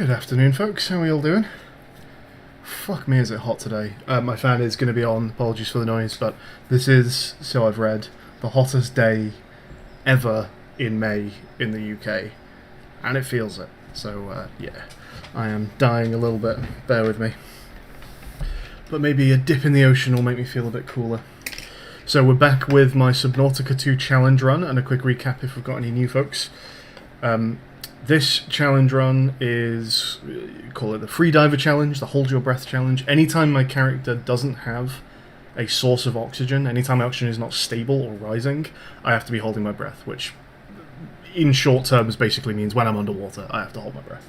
Good afternoon, folks. How are we all doing? Fuck me, is it hot today. My fan is going to be on, apologies for the noise, but this is, so I've read, the hottest day ever in May in the UK, and it feels it. So, yeah, I am dying a little bit, bear with me. But maybe a dip in the ocean will make me feel a bit cooler. So we're back with my Subnautica 2 challenge run, and a quick recap if we've got any new folks. This challenge run is, call it the free diver challenge, the hold your breath challenge. Anytime my character doesn't have a source of oxygen, anytime my oxygen is not stable or rising, I have to be holding my breath, which in short terms basically means when I'm underwater, I have to hold my breath.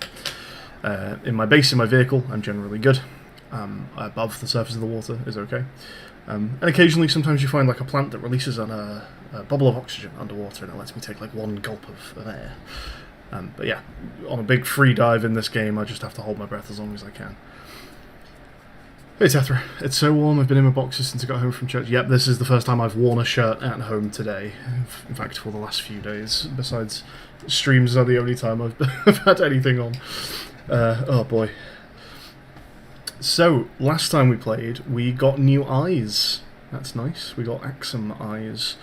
In my base, in my vehicle, I'm generally good. Above the surface of the water is okay. And occasionally, sometimes you find like a plant that releases on a bubble of oxygen underwater, and it lets me take like one gulp of air. But yeah, on a big free dive in this game, I just have to hold my breath as long as I can. Hey Tethra, it's so warm, I've been in my boxers since I got home from church. Yep, this is the first time I've worn a shirt at home today. In fact, for the last few days. Besides, streams are the only time I've had anything on. Oh boy. So, last time we played, we got new eyes. That's nice. We got Axum eyes.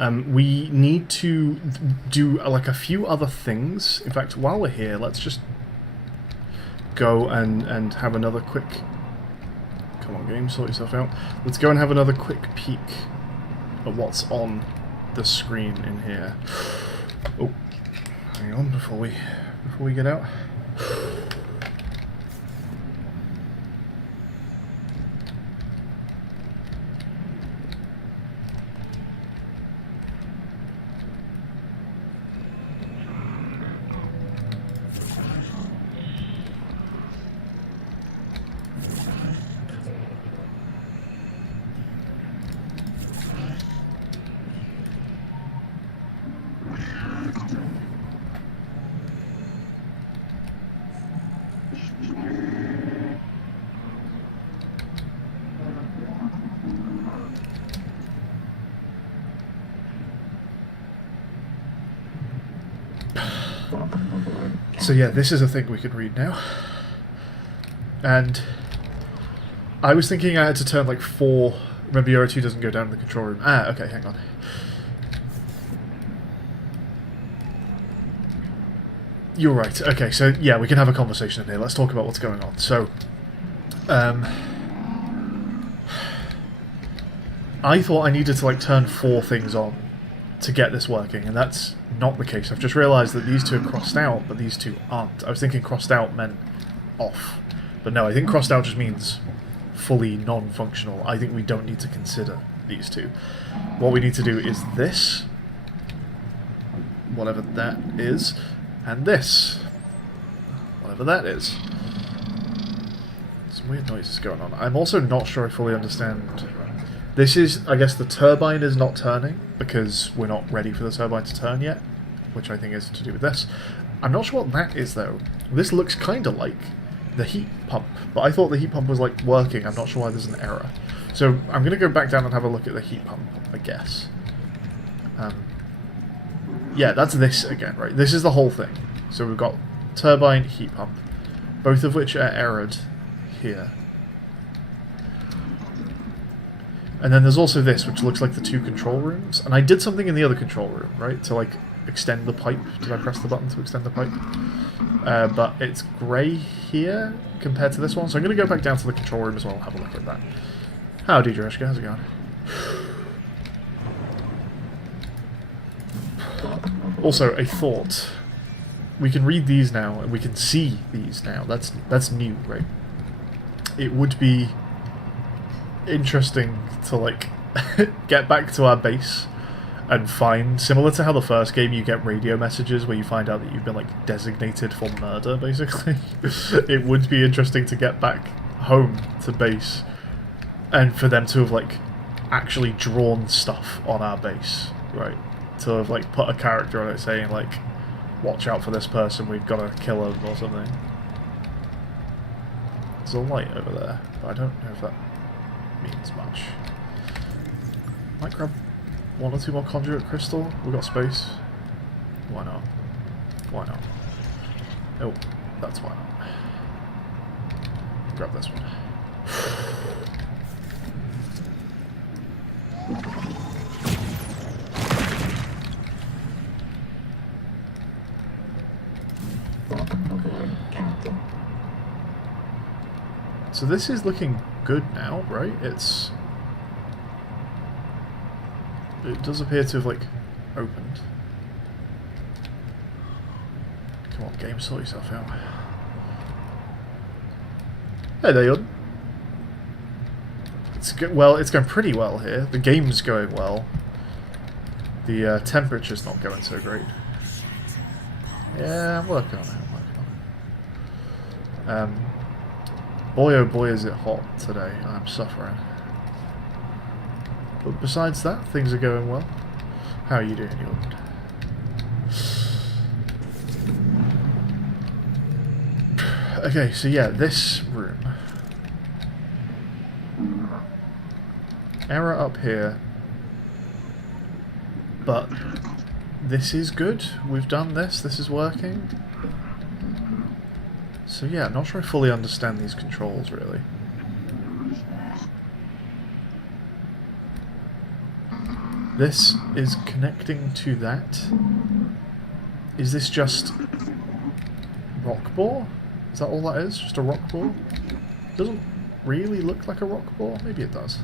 We need to do like a few other things. In fact, while we're here, let's just go and have another quick... Come on, game, sort yourself out. Let's go and have another quick peek at what's on the screen in here. Oh, hang on before we get out. So yeah, this is a thing we can read now. And I was thinking I had to turn like 4... Remember, Berate doesn't go down in the control room. Ah, okay, hang on. You're right. Okay, so yeah, we can have a conversation in here. Let's talk about what's going on. So, I thought I needed to like turn 4 things on to get this working, and that's not the case. I've just realised that these two are crossed out, but these two aren't. I was thinking crossed out meant off, but no, I think crossed out just means fully non-functional. I think we don't need to consider these two. What we need to do is this, whatever that is, and this, whatever that is. Some weird noises going on. I'm also not sure I fully understand. This is, I guess the turbine is not turning because we're not ready for the turbine to turn yet, which I think is to do with this. I'm not sure what that is though. This looks kind of like the heat pump, but I thought the heat pump was like working. I'm not sure why there's an error. So I'm going to go back down and have a look at the heat pump, I guess. Yeah, that's this again, right? This is the whole thing. So we've got turbine, heat pump, both of which are errored here. And then there's also this, which looks like the 2 control rooms. And I did something in the other control room, right? To, like, extend the pipe. Did I press the button to extend the pipe? But it's grey here compared to this one. So I'm going to go back down to the control room as well and have a look at that. Howdy, Dreshka. How's it going? Also, a thought. We can read these now, and we can see these now. That's new, right? It would be interesting to like get back to our base and find, similar to how the first game you get radio messages where you find out that you've been like designated for murder basically. It would be interesting to get back home to base and for them to have like actually drawn stuff on our base, right? To have like put a character on it saying like, watch out for this person, we've got to kill him or something. There's a light over there, but I don't know if that means much. Might grab 1 or 2 more conduit crystal. We've got space. Why not? Why not? Oh, That's why not. Grab this one. So this is looking good now, right? It does appear to have, like, opened. Come on, game, sort yourself out. Hey there, Yod. Well, it's going pretty well here. The game's going well. The temperature's not going so great. Yeah, I'm working on it. Boy oh boy is it hot today. I'm suffering. But besides that, things are going well. How are you doing, Yod? Okay, so yeah, this room. Error up here. But this is good. We've done this. This is working. So yeah, I'm not sure I fully understand these controls, really. This is connecting to that. Is this just rock ball? Is that all that is? Just a rock ball? Doesn't really look like a rock ball. Maybe it does.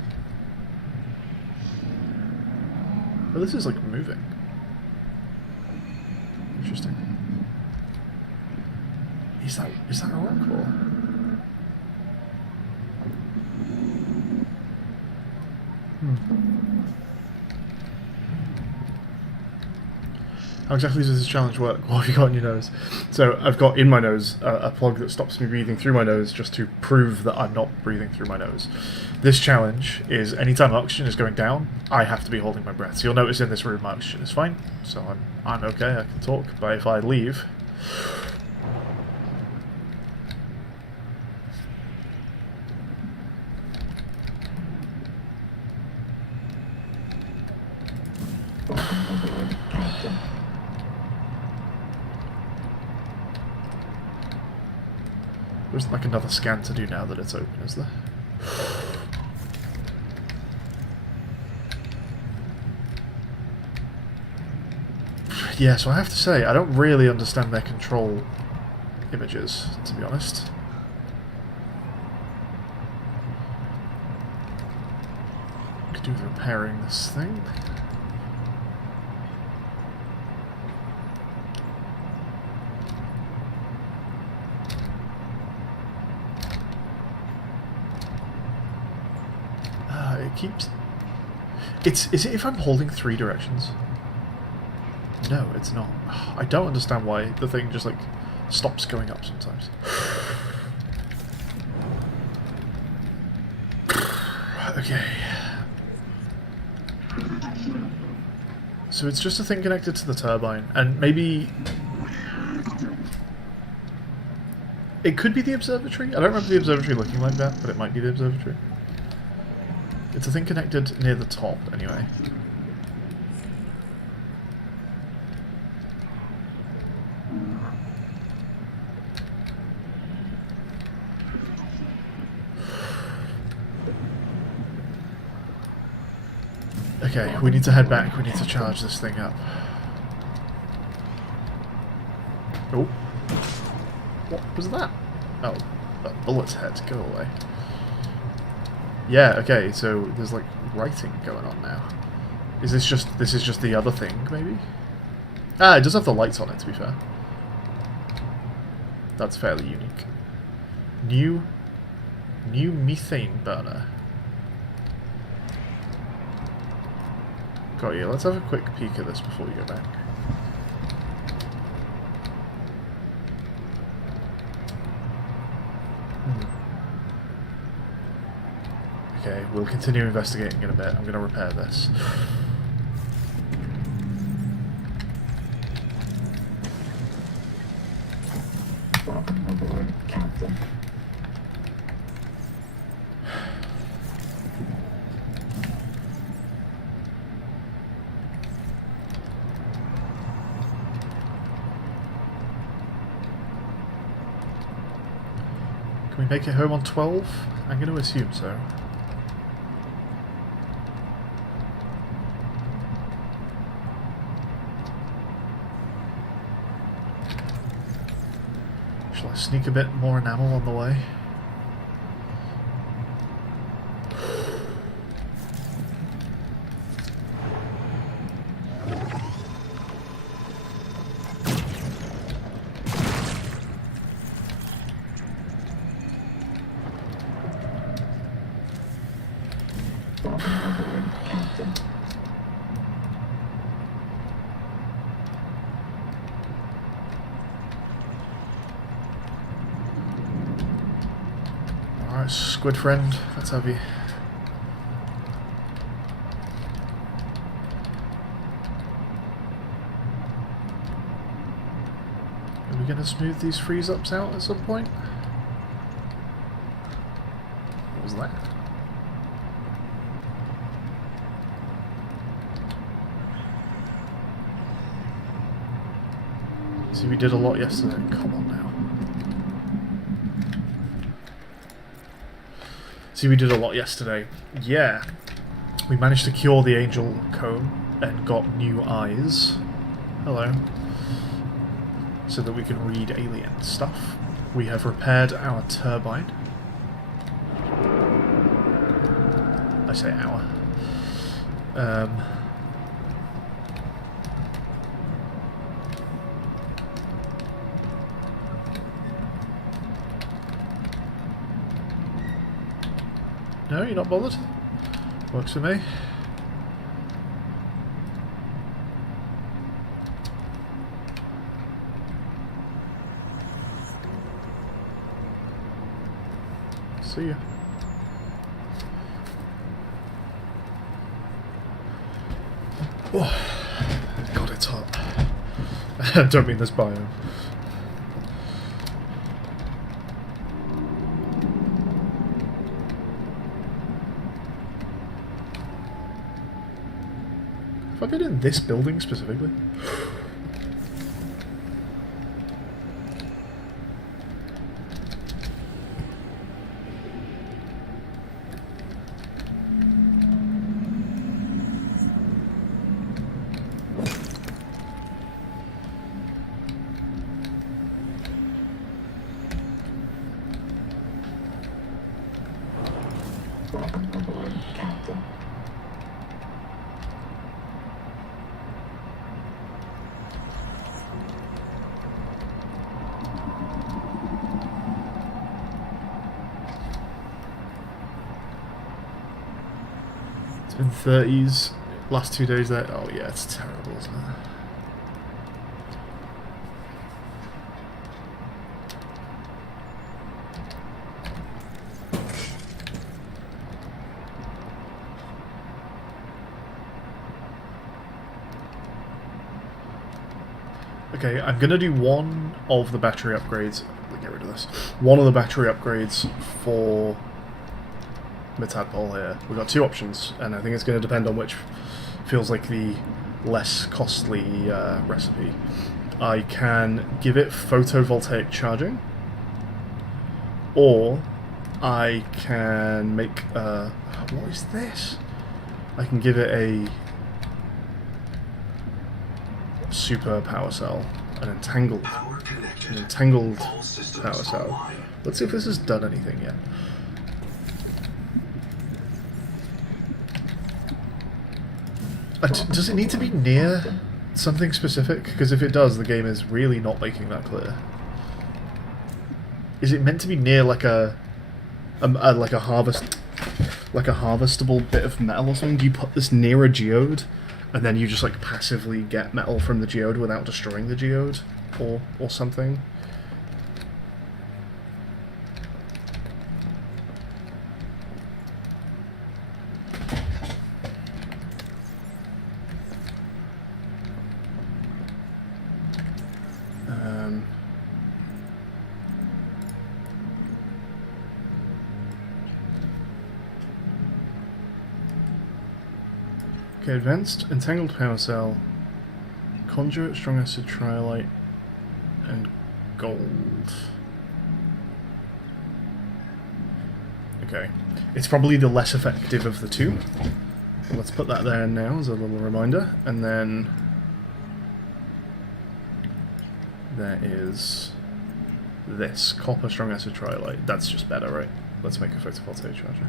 But this is like moving. Interesting. Is that a rock ball? How exactly does this challenge work? What have you got in your nose? So I've got in my nose a plug that stops me breathing through my nose just to prove that I'm not breathing through my nose. This challenge is anytime oxygen is going down, I have to be holding my breath. So you'll notice in this room my oxygen is fine, so I'm okay, I can talk. But if I leave... There's like another scan to do now that it's open, is there? Yeah, so I have to say, I don't really understand their control images, to be honest. Could do with repairing this thing. Keeps... Is it if I'm holding 3 directions? No, it's not. I don't understand why the thing just, like, stops going up sometimes. Okay. So it's just a thing connected to the turbine, and maybe... It could be the observatory? I don't remember the observatory looking like that, but it might be the observatory. It's a thing connected near the top, anyway. Okay, we need to head back. We need to charge this thing up. Oh. What was that? Oh, a bullet's head. Go away. Yeah, okay, so there's like writing going on now. Is this is just the other thing, maybe? Ah, it does have the lights on it, to be fair. That's fairly unique. New methane burner. Got you. Let's have a quick peek at this before we go back. Okay, we'll continue investigating in a bit. I'm going to repair this. we make it home on 12? I'm going to assume so. Shall I sneak a bit more enamel on the way? Alright, squid friend, let's have you. Are we going to smooth these freeze-ups out at some point? What was that? See, we did a lot yesterday. Come on now. See, we did a lot yesterday. Yeah. We managed to cure the angel comb and got new eyes. Hello. So that we can read alien stuff. We have repaired our turbine. I say our. No, you're not bothered? Works for me. See ya. Oh, God, it's hot. I don't mean this biome. Have I been in this building specifically? It's been 30s, last 2 days there. Oh yeah, it's terrible, isn't it? Okay, I'm gonna do one of the battery upgrades. Let me get rid of this. One of the battery upgrades for the tadpole here. We've got two options, and I think it's going to depend on which feels like the less costly recipe. I can give it photovoltaic charging, or I can make what is this? I can give it a super power cell, an entangled power cell. Let's see if this has done anything yet. Does it need to be near something specific? Because if it does, the game is really not making that clear. Is it meant to be near like a harvestable bit of metal or something? Do you put this near a geode, and then you just like passively get metal from the geode without destroying the geode, or something? Okay, advanced entangled power cell, conduit, strong acid triolite, and gold. Okay. It's probably the less effective of the two. Let's put that there now as a little reminder. And then there is this. Copper strong acid triolite. That's just better, right? Let's make a photovoltaic charger.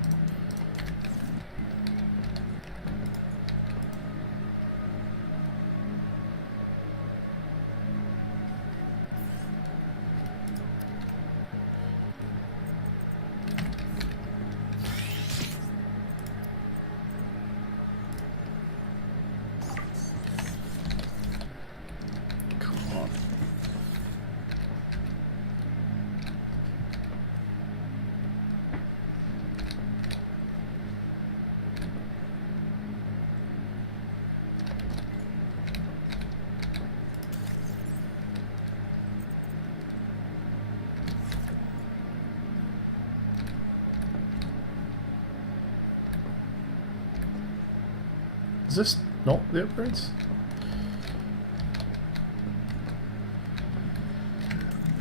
Is this not the upgrades?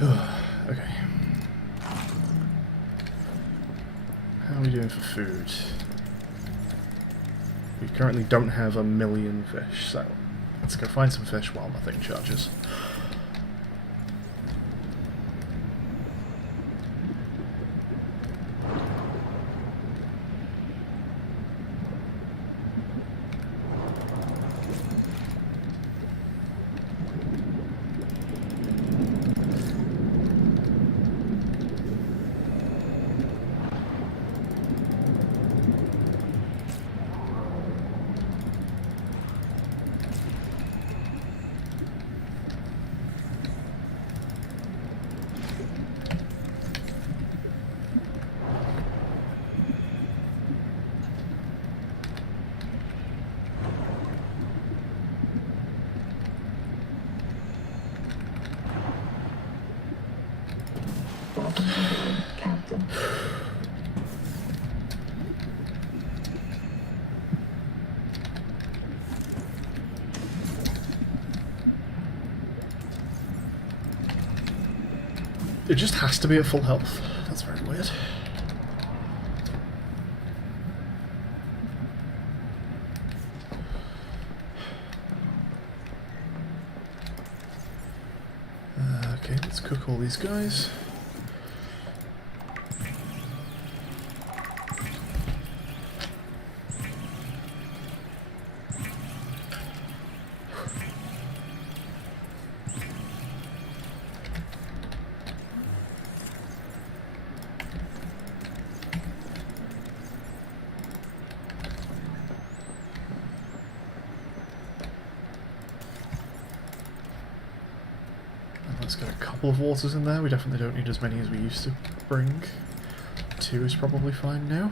Okay. How are we doing for food? We currently don't have 1,000,000 fish, so let's go find some fish while nothing charges. It just has to be at full health. That's very weird. Okay, let's cook all these guys. Let's get a couple of waters in there. We definitely don't need as many as we used to bring. 2 is probably fine now.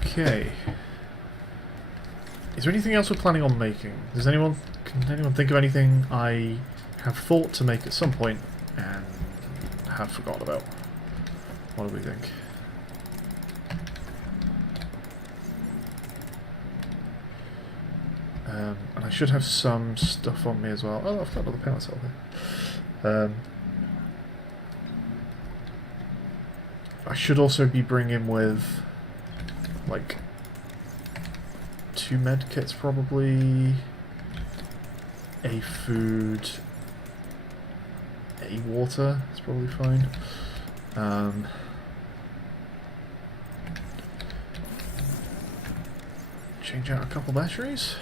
Okay. Is there anything else we're planning on making? Can anyone think of anything I have thought to make at some point and have forgotten about? What do we think? And I should have some stuff on me as well. Oh, I've got another power cell here. I should also be bringing with, like, 2 med kits probably, a food, a water. It's probably fine. Change out a couple batteries.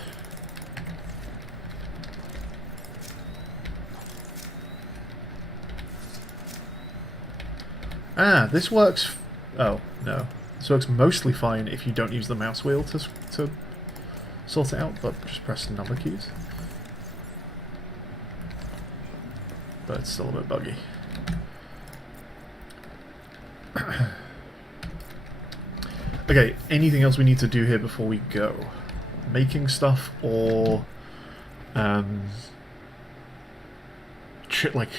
Ah, this works. Oh no, this works mostly fine if you don't use the mouse wheel to sort it out, but just press the number keys. But it's still a bit buggy. Okay, anything else we need to do here before we go? Making stuff or like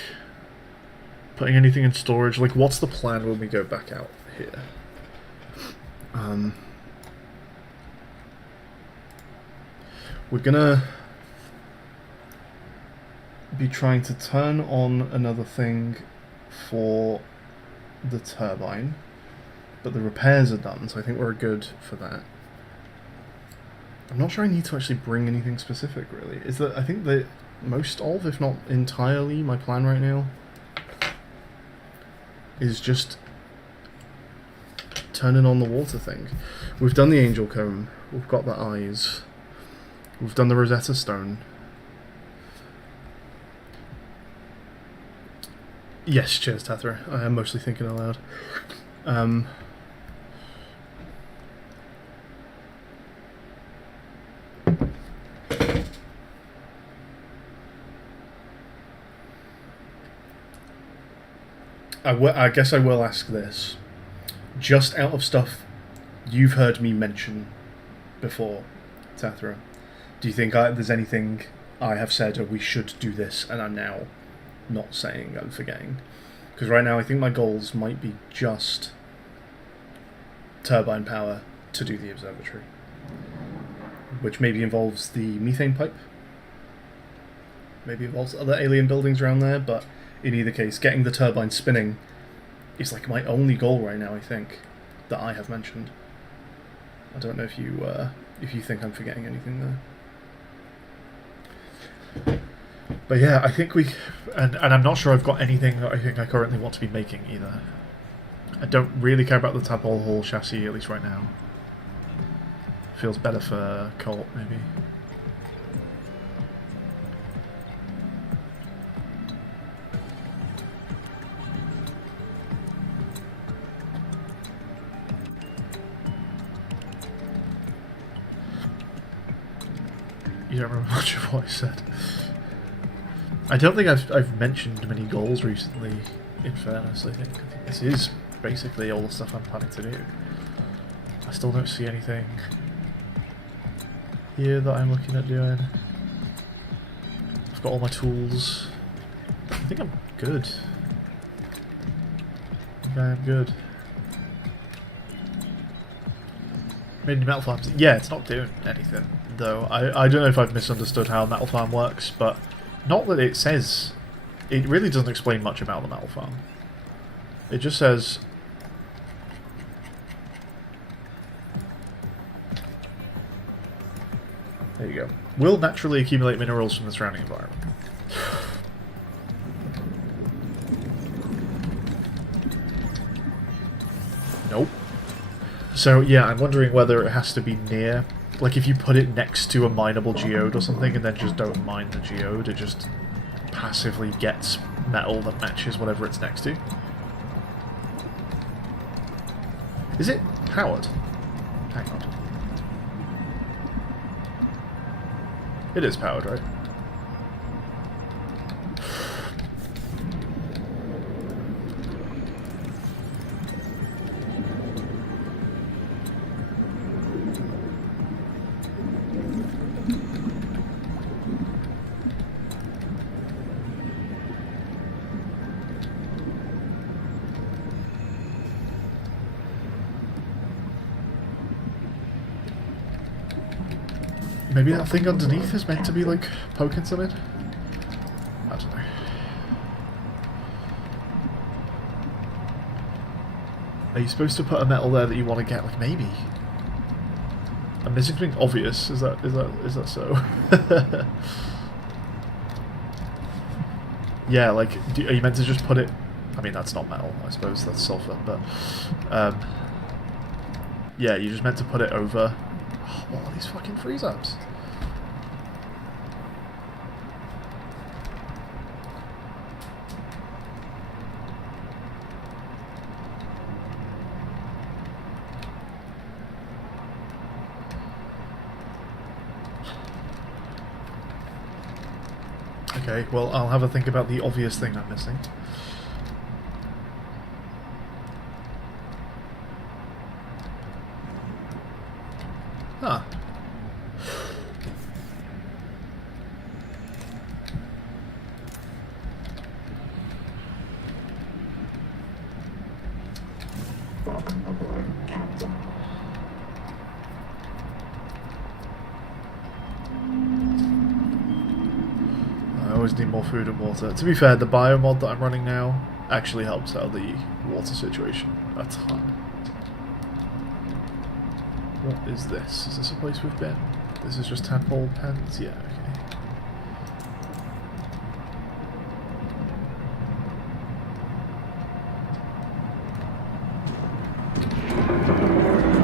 putting anything in storage? Like, what's the plan when we go back out here? We're gonna... be trying to turn on another thing for the turbine, but the repairs are done, so I think we're good for that. I'm not sure I need to actually bring anything specific, really. Is that I think that most of, if not entirely, my plan right now is just turning on the water thing. We've done the angel cone, we've got the eyes, we've done the Rosetta Stone. Yes, cheers, Tathra. I am mostly thinking aloud. I guess I will ask this. Just out of stuff you've heard me mention before, Tathra, do you think there's anything I have said or we should do this and I'm now not saying I'm forgetting? Because right now I think my goals might be just turbine power to do the observatory, which maybe involves the methane pipe, maybe involves other alien buildings around there, but in either case, getting the turbine spinning is like my only goal right now, I think, that I have mentioned. I don't know if you think I'm forgetting anything there. But yeah, I think and I'm not sure I've got anything that I think I currently want to be making either. I don't really care about the Tadpole Hall chassis, at least right now. Feels better for co-op, maybe. You don't remember much of what I said. I don't think I've mentioned many goals recently, in fairness. I think this is basically all the stuff I'm planning to do. I still don't see anything here that I'm looking at doing. I've got all my tools. I think I'm good. I think I am good. Made any metal farms? Yeah, it's not doing anything, though. I don't know if I've misunderstood how a metal farm works, but not that it says... It really doesn't explain much about the metal farm. It just says... There you go. Will naturally accumulate minerals from the surrounding environment. Nope. So yeah, I'm wondering whether it has to be near, like if you put it next to a mineable geode or something and then just don't mine the geode, it just passively gets metal that matches whatever it's next to. Is it powered? Hang on. It is powered, right? Maybe that thing underneath is meant to be, like, poking something? I don't know. Are you supposed to put a metal there that you want to get? Like, maybe. I'm missing something obvious. Is that so? Yeah, like, are you meant to just put it... I mean, that's not metal, I suppose, that's sulfur, but... yeah, you just meant to put it over... Oh, what are these fucking freeze-ups? Okay, well, I'll have a think about the obvious thing I'm missing. Huh. always need more food and water. To be fair, the biomod that I'm running now actually helps out the water situation a ton. What is this? Is this a place we've been? This is just tadpole pens? Yeah, okay.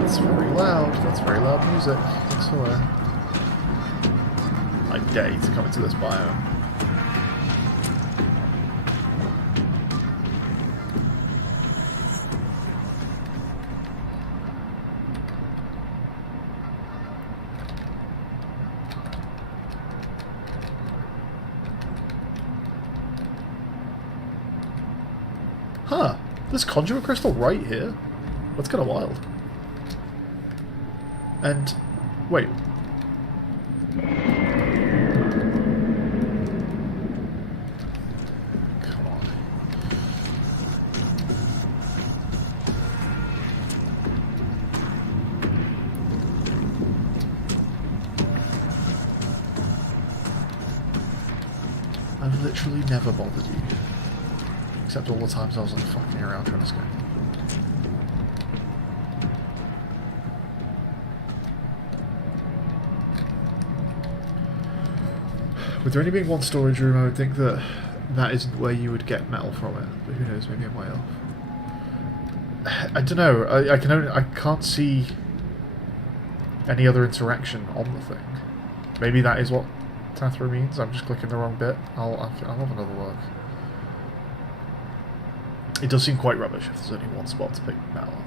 That's very loud. That's very loud music. I swear. I dare you to come into this biome. Huh, there's conduit crystal right here? That's kind of wild. And, wait. Come on. I've literally never bothered you. Except all the times I was like fucking around trying to escape. With there only being one storage room, I would think that that isn't where you would get metal from it. But who knows? Maybe I'm way off. I don't know. I can't see any other interaction on the thing. Maybe that is what Tathra means. I'm just clicking the wrong bit. I'll have another look. It does seem quite rubbish if there's only one spot to pick metal up.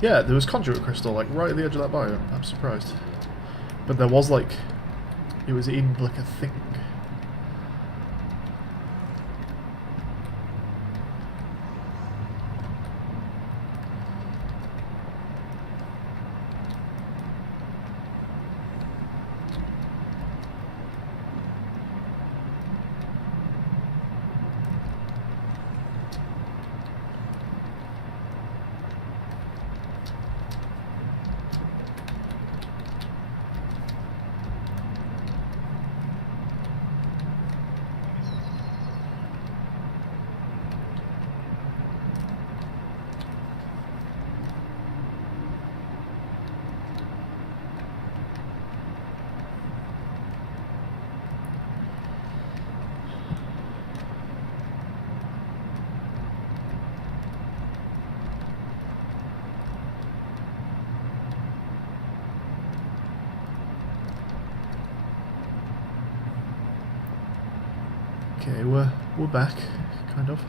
Yeah, there was conduit crystal, like, right at the edge of that biome. I'm surprised. But there was, like... It was in, like, a thing. Okay, we're back, kind of.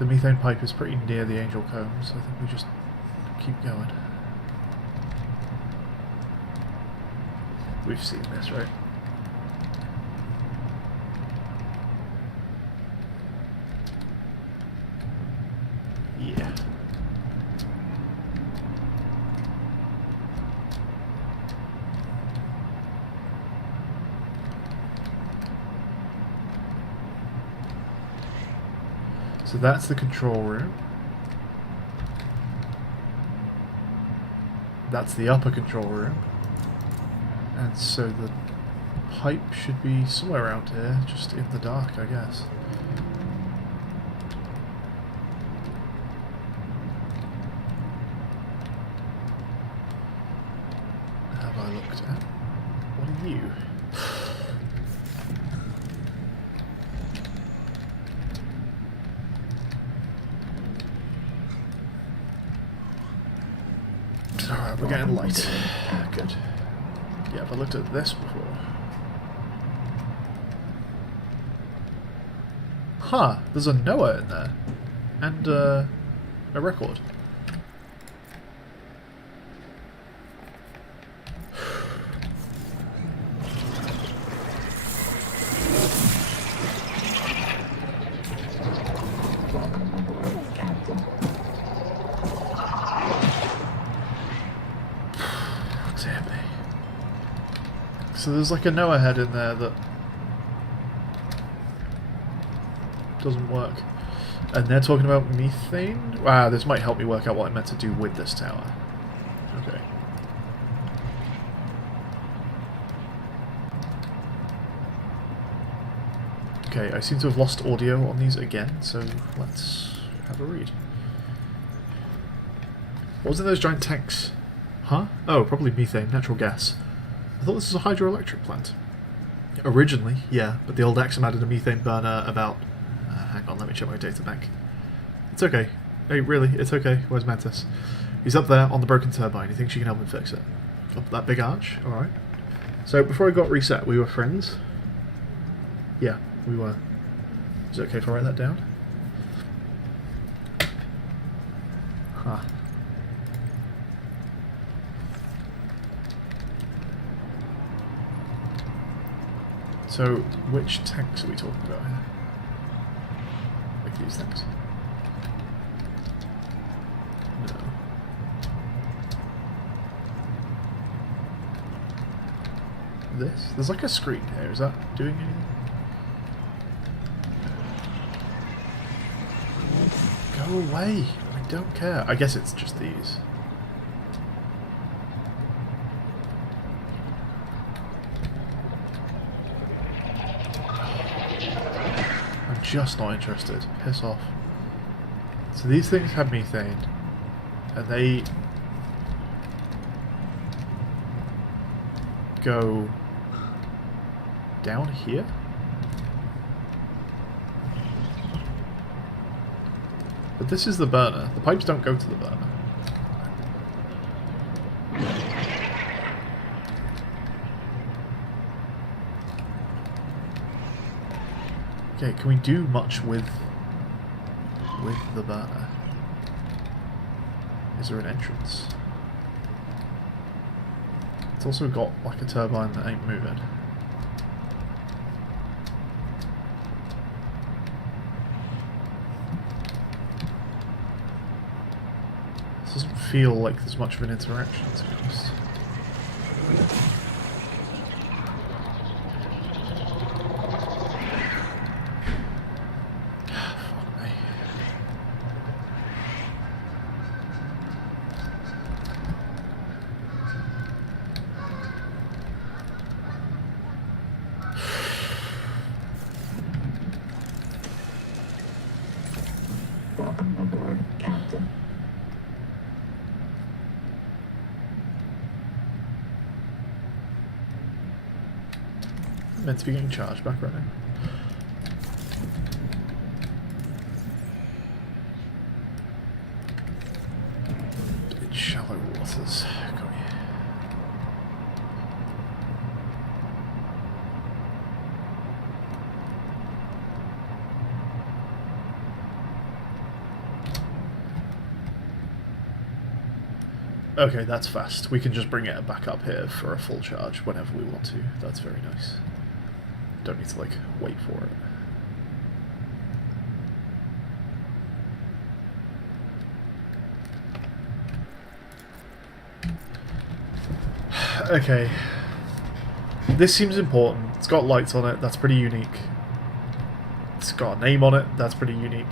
The methane pipe is pretty near the angel comb, so I think we just keep going. We've seen this, right? Yeah. So that's the control room. That's the upper control room. And so the pipe should be somewhere around here, just in the dark, I guess. Have I looked at? What are you? Alright, we're getting light. Good. Yeah, I've looked at this before. Huh, there's a Noah in there. And a record. Dear me. So there's like a Noah head in there that doesn't work. And they're talking about methane? Wow, this might help me work out what I meant to do with this tower. Okay. Okay, I seem to have lost audio on these again, so let's have a read. What was in those giant tanks? Huh? Oh, probably methane, natural gas. I thought this was a hydroelectric plant. Originally, yeah, but the old Axum added a methane burner about... hang on, let me check my data bank. It's okay. Hey, really, it's okay. Where's Mantis? He's up there on the broken turbine. He thinks you can help him fix it. Up that big arch? Alright. So, before I got reset, we were friends? Yeah, we were. Is it okay if I write that down? Huh. So, which tanks are we talking about here? Like these things? No. This? There's like a screen here, is that doing anything? Go away! I don't care. I guess it's just these. I'm just not interested. Piss off. So these things have methane, and they go down here? But this is the burner. The pipes don't go to the burner. Okay, can we do much with the burner? Is there an entrance? It's also got like a turbine that ain't moving. This doesn't feel like there's much of an interaction, to be honest. Fuck me. Meant to be getting charged back right now. It's shallow waters. Got you. Okay, that's fast. We can just bring it back up here for a full charge whenever we want to. That's very nice. Don't need to, like, wait for it. Okay. This seems important. It's got lights on it. That's pretty unique. It's got a name on it. That's pretty unique.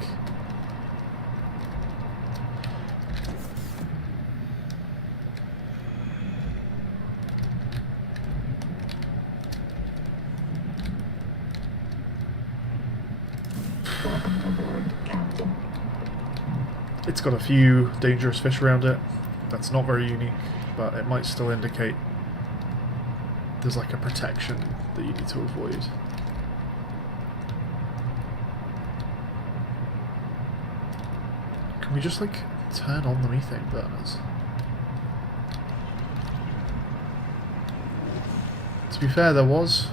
It's got a few dangerous fish around it. That's not very unique, but it might still indicate there's like a protection that you need to avoid. Can we just like turn on the methane burners? To be fair, there was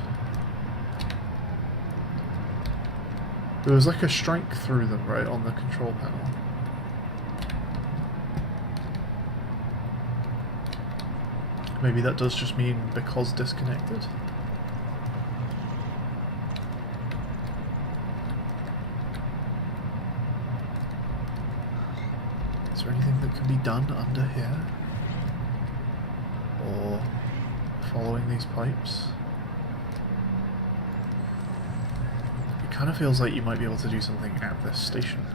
There was like a strike through them, right, on the control panel. Maybe that does just mean because disconnected? Is there anything that can be done under here? Or following these pipes? It kind of feels like you might be able to do something at this station.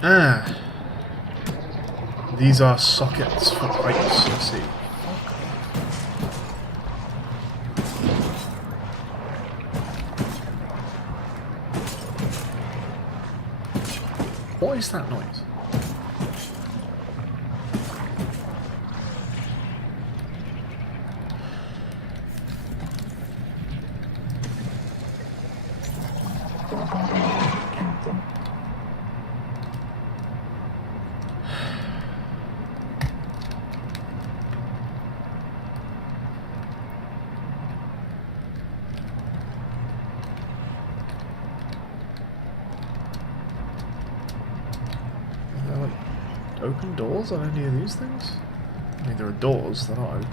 Ah! These are sockets for pipes, I see. What is that noise? Open doors on any of these things? I mean, there are doors, they're not open.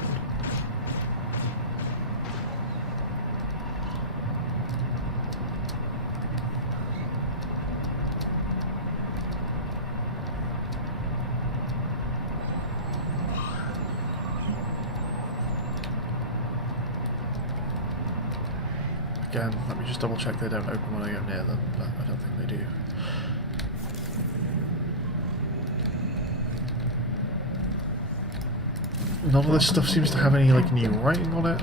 Again, let me just double check they don't open when I go near them, but I don't think they do. None of this stuff seems to have any, like, new writing on it.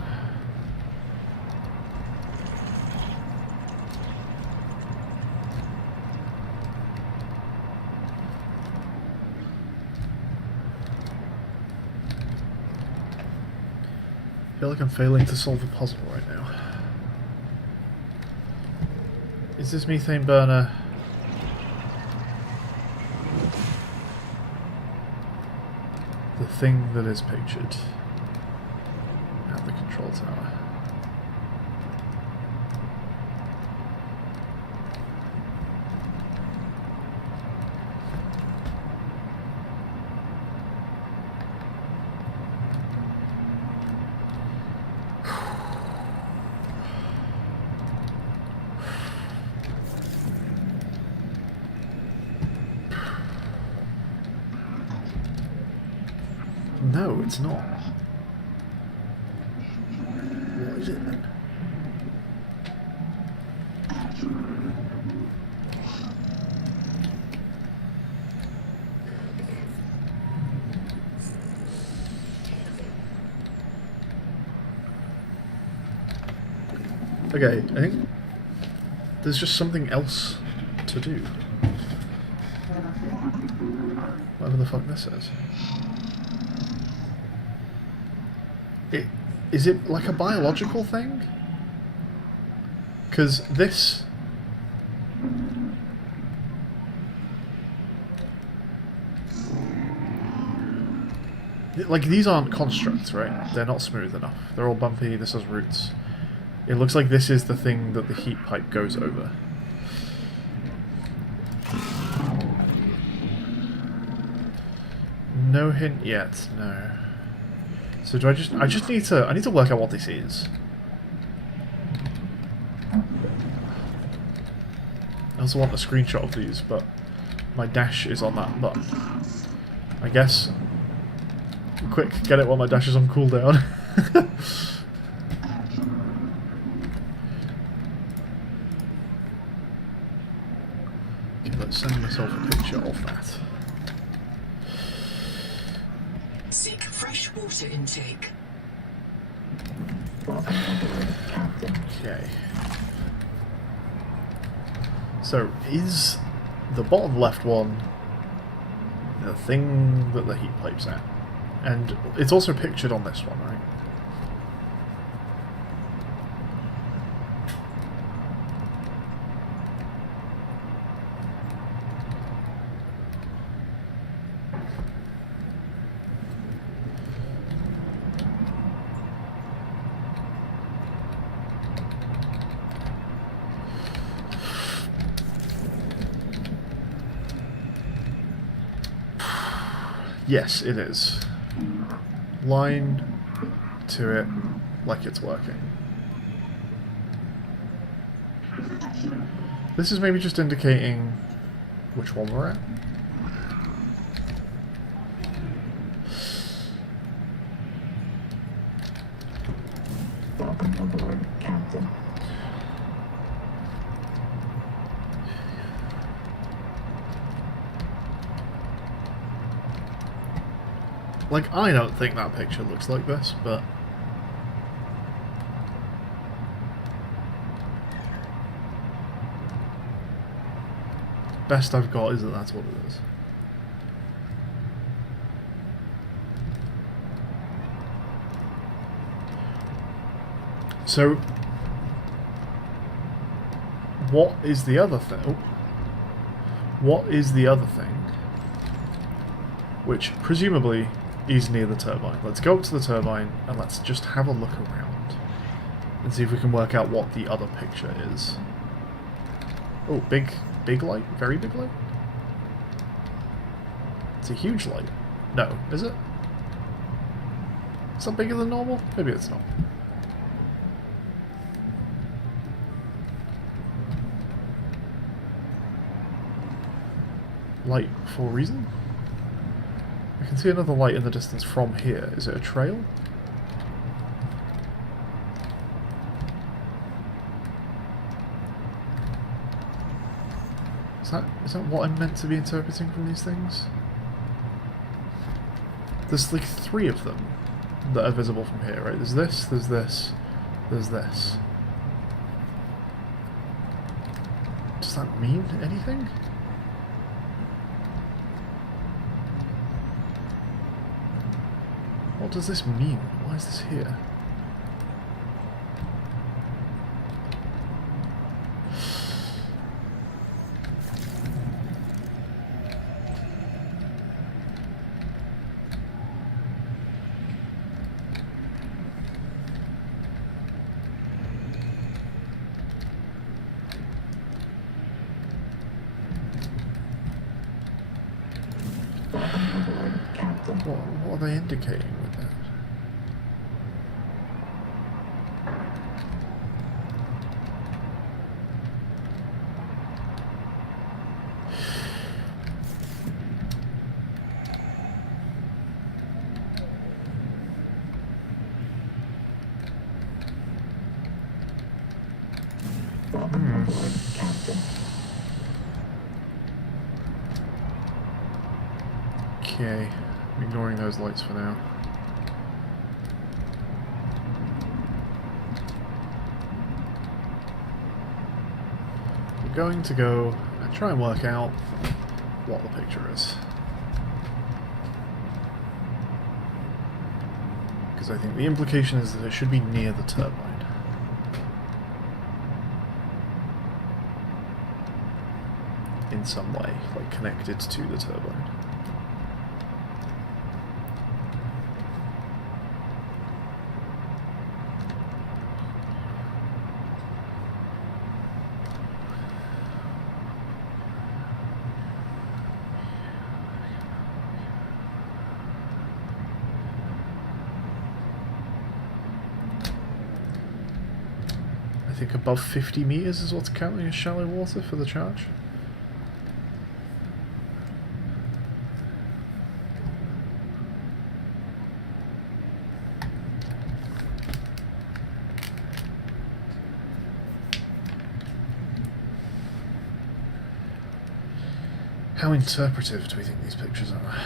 I feel like I'm failing to solve a puzzle right now. Is this methane burner? The thing that is pictured at the control tower. No, it's not. What is it then? Okay, I think there's just something else to do. Whatever the fuck this is. Is it like a biological thing? Because this... Like, these aren't constructs, right? They're not smooth enough. They're all bumpy, this has roots. It looks like this is the thing that the heat pipe goes over. No hint yet, no. So do I just need to work out what this is. I also want a screenshot of these, but my dash is on that button. I guess. Quick, get it while my dash is on cooldown. Okay, let's send myself a picture of that. Seek fresh water intake. Okay. So, is the bottom left one the thing that the heat pipe's at? And it's also pictured on this one, right? Yes, it is. Line to it like it's working. This is maybe just indicating which one we're at. Like, I don't think that picture looks like this, but... best I've got is that that's what it is. So... what is the other thing? Oh. What is the other thing? Which, presumably, is near the turbine. Let's go up to the turbine and let's just have a look around and see if we can work out what the other picture is. Oh, big light? Very big light? It's a huge light. No, is it? Is that bigger than normal? Maybe it's not. Light for a reason? I can see another light in the distance from here. Is it a trail? Is that what I'm meant to be interpreting from these things? There's like 3 of them that are visible from here, right? There's this, there's this, there's this. Does that mean anything? What does this mean? Why is this here? What are they indicating with that? Okay, I'm ignoring those lights for now. We're going to go and try and work out what the picture is. Because I think the implication is that it should be near the turbine. In some way, like connected to the turbine. I think above 50 meters is what's counting as shallow water for the charge. How interpretive do we think these pictures are?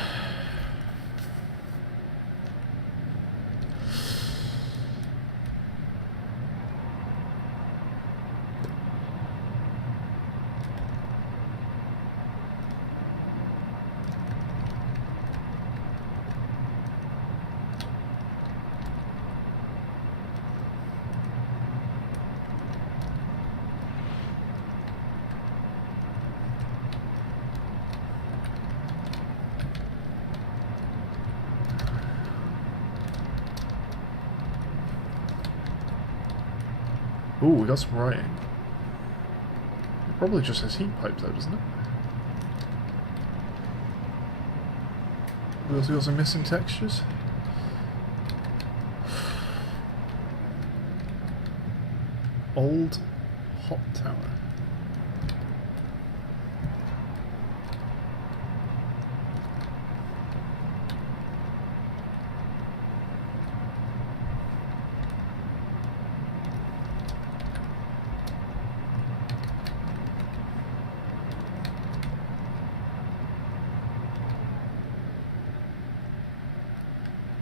Ooh, we got some writing. It probably just says heat pipe though, doesn't it? We also got some missing textures. Old hot tower.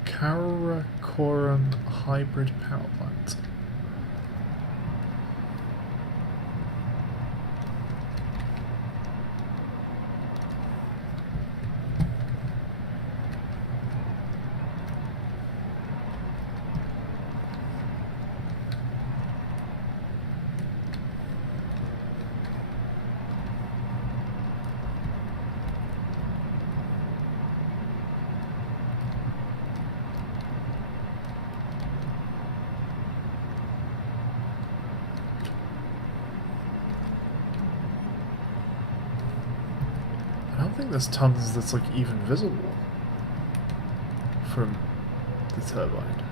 Karakoram hybrid power plant. I don't think there's tons that's like even visible from the turbine.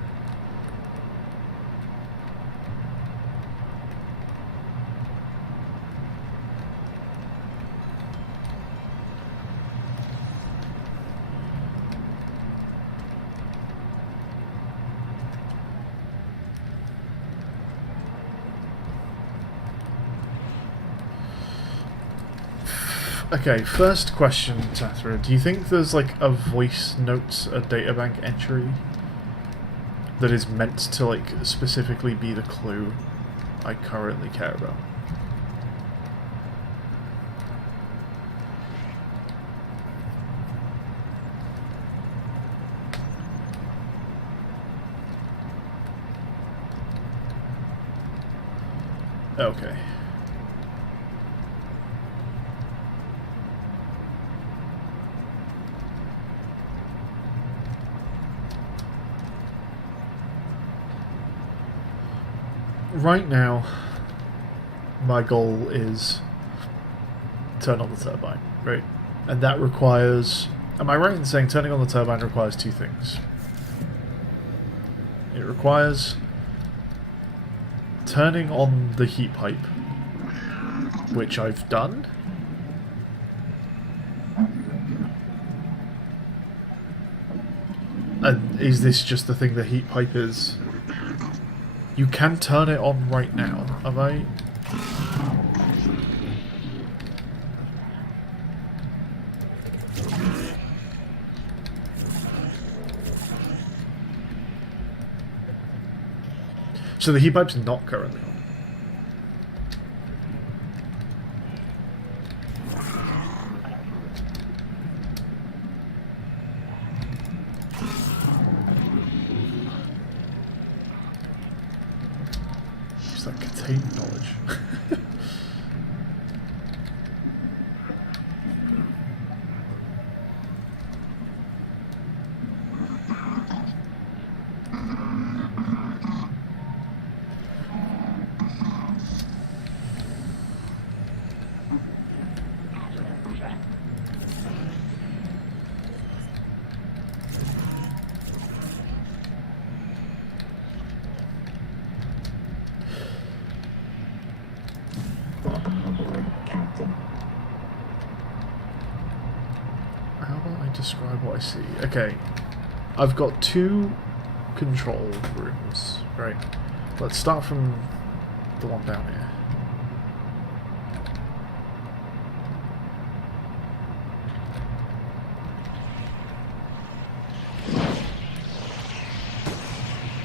Okay, first question, Tathra. Do you think there's like a voice note, a databank entry that is meant to like specifically be the clue I currently care about? Okay. Right now, my goal is turn on the turbine, right? And that requires... Am I right in saying turning on the turbine requires two things? It requires turning on the heat pipe, which I've done. And is this just the thing the heat pipe is? You can turn it on right now, have I? So the heat pipe's not currently on. It's like contained knowledge. How about I describe what I see? Okay, I've got two control rooms, right? Let's start from the one down here.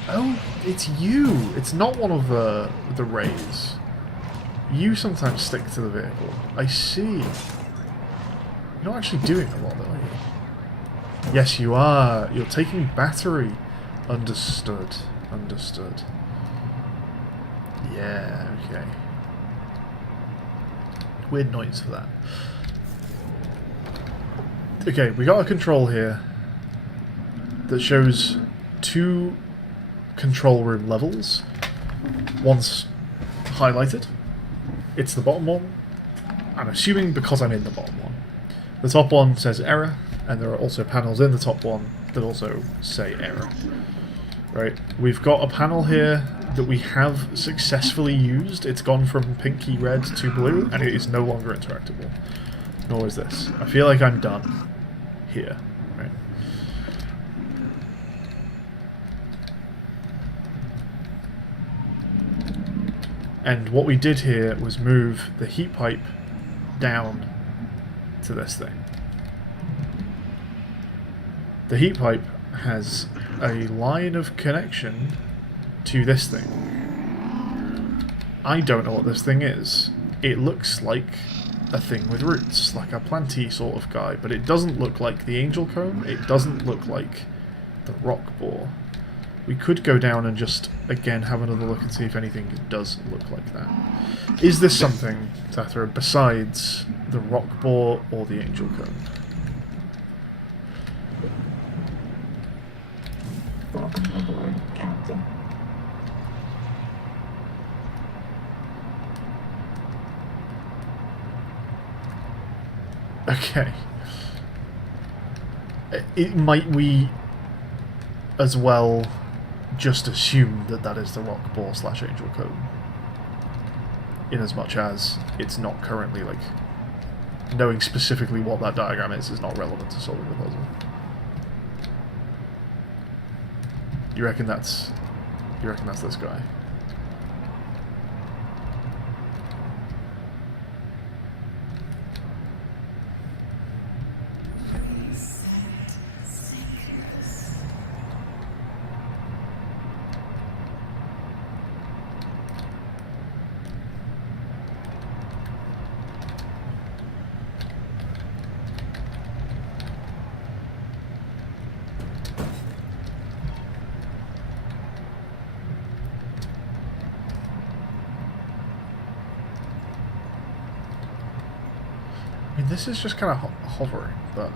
Oh, it's you! It's not one of the rays. You sometimes stick to the vehicle. I see. You're not actually doing a lot, though, are you? Yes, you are. You're taking battery. Understood. Understood. Yeah, okay. Weird noise for that. Okay, we got a control here that shows two control room levels. One's highlighted. It's the bottom one. I'm assuming because I'm in the bottom one. The top one says error, and there are also panels in the top one that also say error. Right, we've got a panel here that we have successfully used. It's gone from pinky red to blue, and it is no longer interactable. Nor is this. I feel like I'm done here. Right. And what we did here was move the heat pipe down to this thing. The heat pipe has a line of connection to this thing. I don't know what this thing is. It looks like a thing with roots, like a planty sort of guy, but it doesn't look like the angel comb, it doesn't look like the rock boar. We could go down and just, again, have another look and see if anything does look like that. Is this something, Tathra, besides the rock boar or the angel comb? Okay. Might we as well just assume that that is the rock boar / angel comb? In as much as it's not currently, like, knowing specifically what that diagram is not relevant to solving the puzzle. You reckon that's this guy? I mean, this is just kind of hovering, but...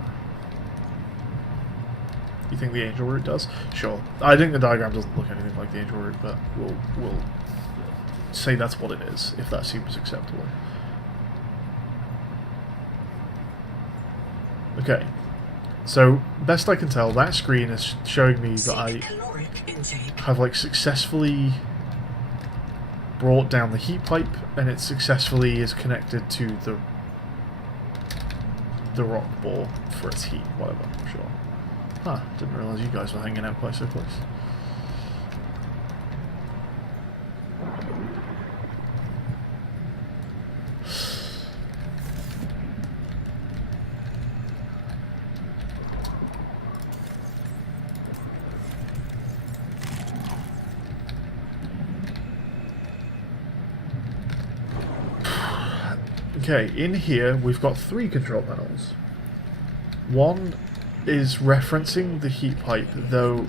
You think the angel root does? Sure. I think the diagram doesn't look anything like the angel root, but we'll say that's what it is, if that seems acceptable. Okay. So, best I can tell, that screen is showing me that I have, like, successfully brought down the heat pipe, and it successfully is connected to the rock ball for its heat, whatever, I'm sure. Huh, didn't realise you guys were hanging out quite so close. Okay, in here we've got 3 control panels. One is referencing the heat pipe, though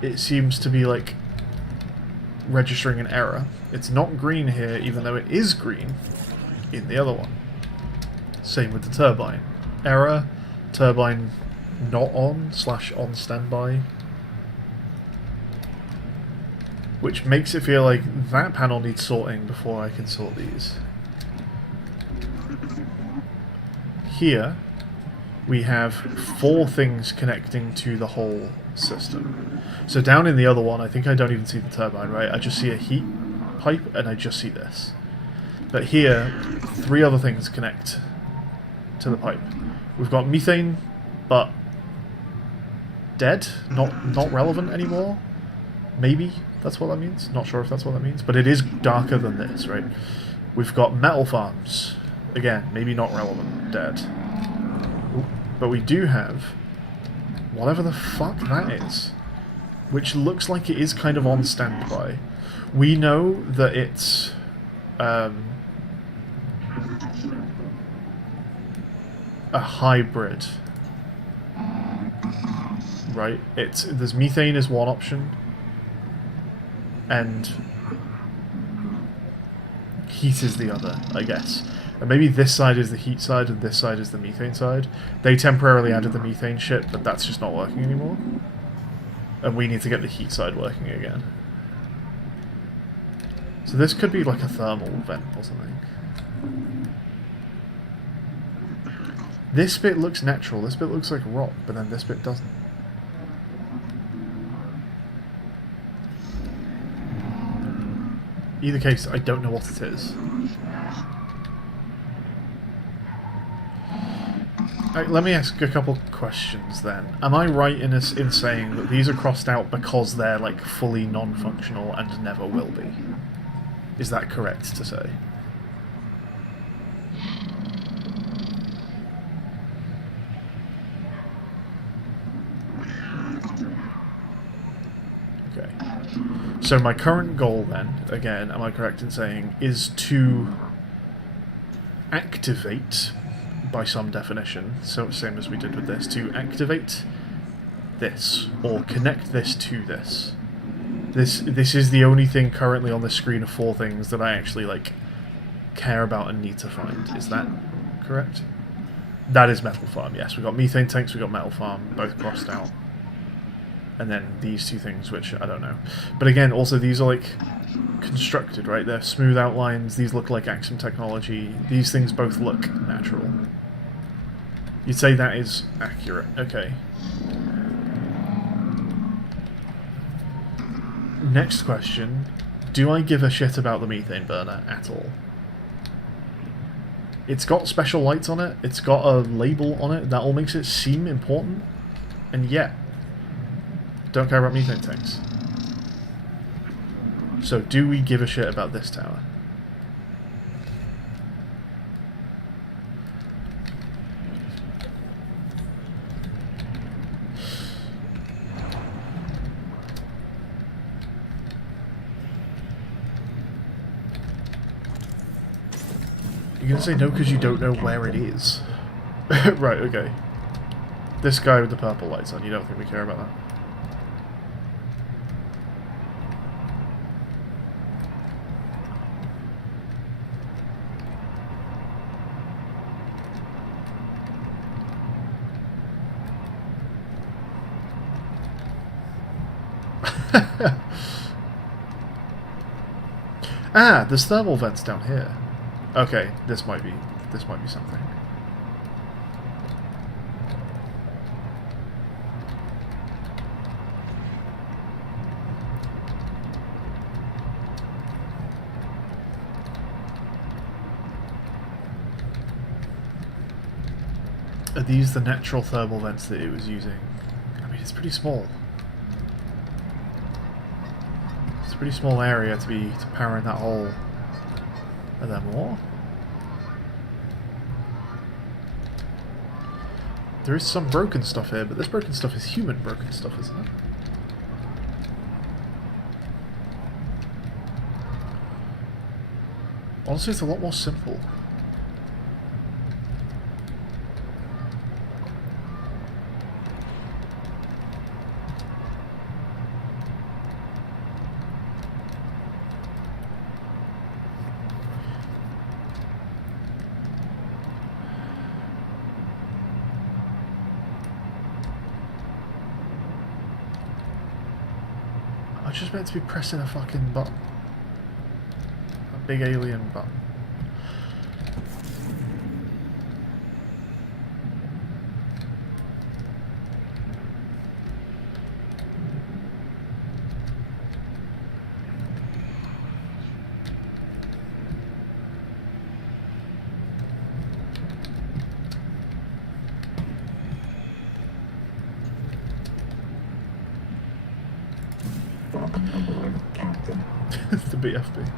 it seems to be, like, registering an error. It's not green here, even though it is green in the other one. Same with the turbine. Error, turbine not on / on standby. Which makes it feel like that panel needs sorting before I can sort these. Here, we have 4 things connecting to the whole system. So down in the other one, I think I don't even see the turbine, right? I just see a heat pipe, and I just see this. But here, 3 other things connect to the pipe. We've got methane, but dead, not relevant anymore. Maybe that's what that means. Not sure if that's what that means, but it is darker than this, right? We've got metal farms. Again, maybe not relevant, dead. Ooh. But we do have whatever the fuck that is, which looks like it is kind of on standby. We know that it's a hybrid, right? There's methane is one option, and heat is the other, I guess. And maybe this side is the heat side and this side is the methane side. They temporarily added the methane shit, but that's just not working anymore. And we need to get the heat side working again. So this could be like a thermal vent or something. This bit looks natural, this bit looks like rock, but then this bit doesn't. Either case, I don't know what it is. Right, let me ask a couple questions then. Am I right in saying that these are crossed out because they're like fully non-functional and never will be? Is that correct to say? Okay. So my current goal then, again, am I correct in saying, is to activate, by some definition, so same as we did with this, to activate this, or connect this to this. This is the only thing currently on this screen of 4 things that I actually, like, care about and need to find. Is that correct? That is metal farm, yes. We've got methane tanks, we've got metal farm, both crossed out. And then these 2 things, which I don't know. But again, also these are, like, constructed, right? They're smooth outlines, these look like Axiom technology, these things both look natural. You'd say that is accurate. Okay. Next question. Do I give a shit about the methane burner at all? It's got special lights on it, it's got a label on it, that all makes it seem important, and yet, don't care about methane tanks. So do we give a shit about this tower? You're gonna say no because you don't know where it is. Right, okay. This guy with the purple lights on, you don't think we care about that? Ah, there's thermal vents down here. Okay, this might be something. Are these the natural thermal vents that it was using? I mean, it's pretty small. It's a pretty small area to power in that hole. Are there more? There is some broken stuff here, but this broken stuff is human broken stuff, isn't it? Honestly, it's a lot more simple. I was just meant to be pressing a fucking button. A big alien button. It's the BFB.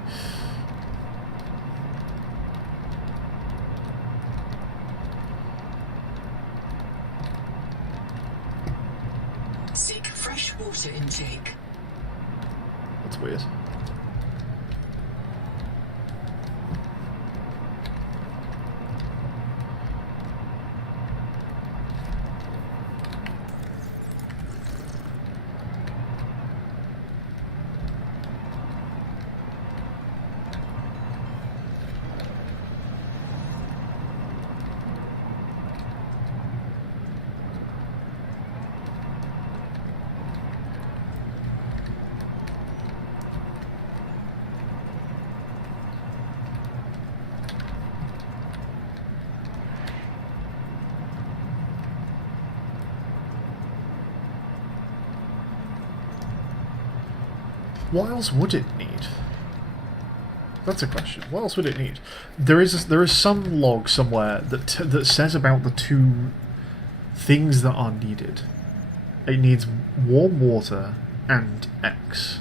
Seek fresh water intake. That's weird. What else would it need? That's a question. What else would it need? There is some log somewhere that says about the two things that are needed. It needs warm water and X.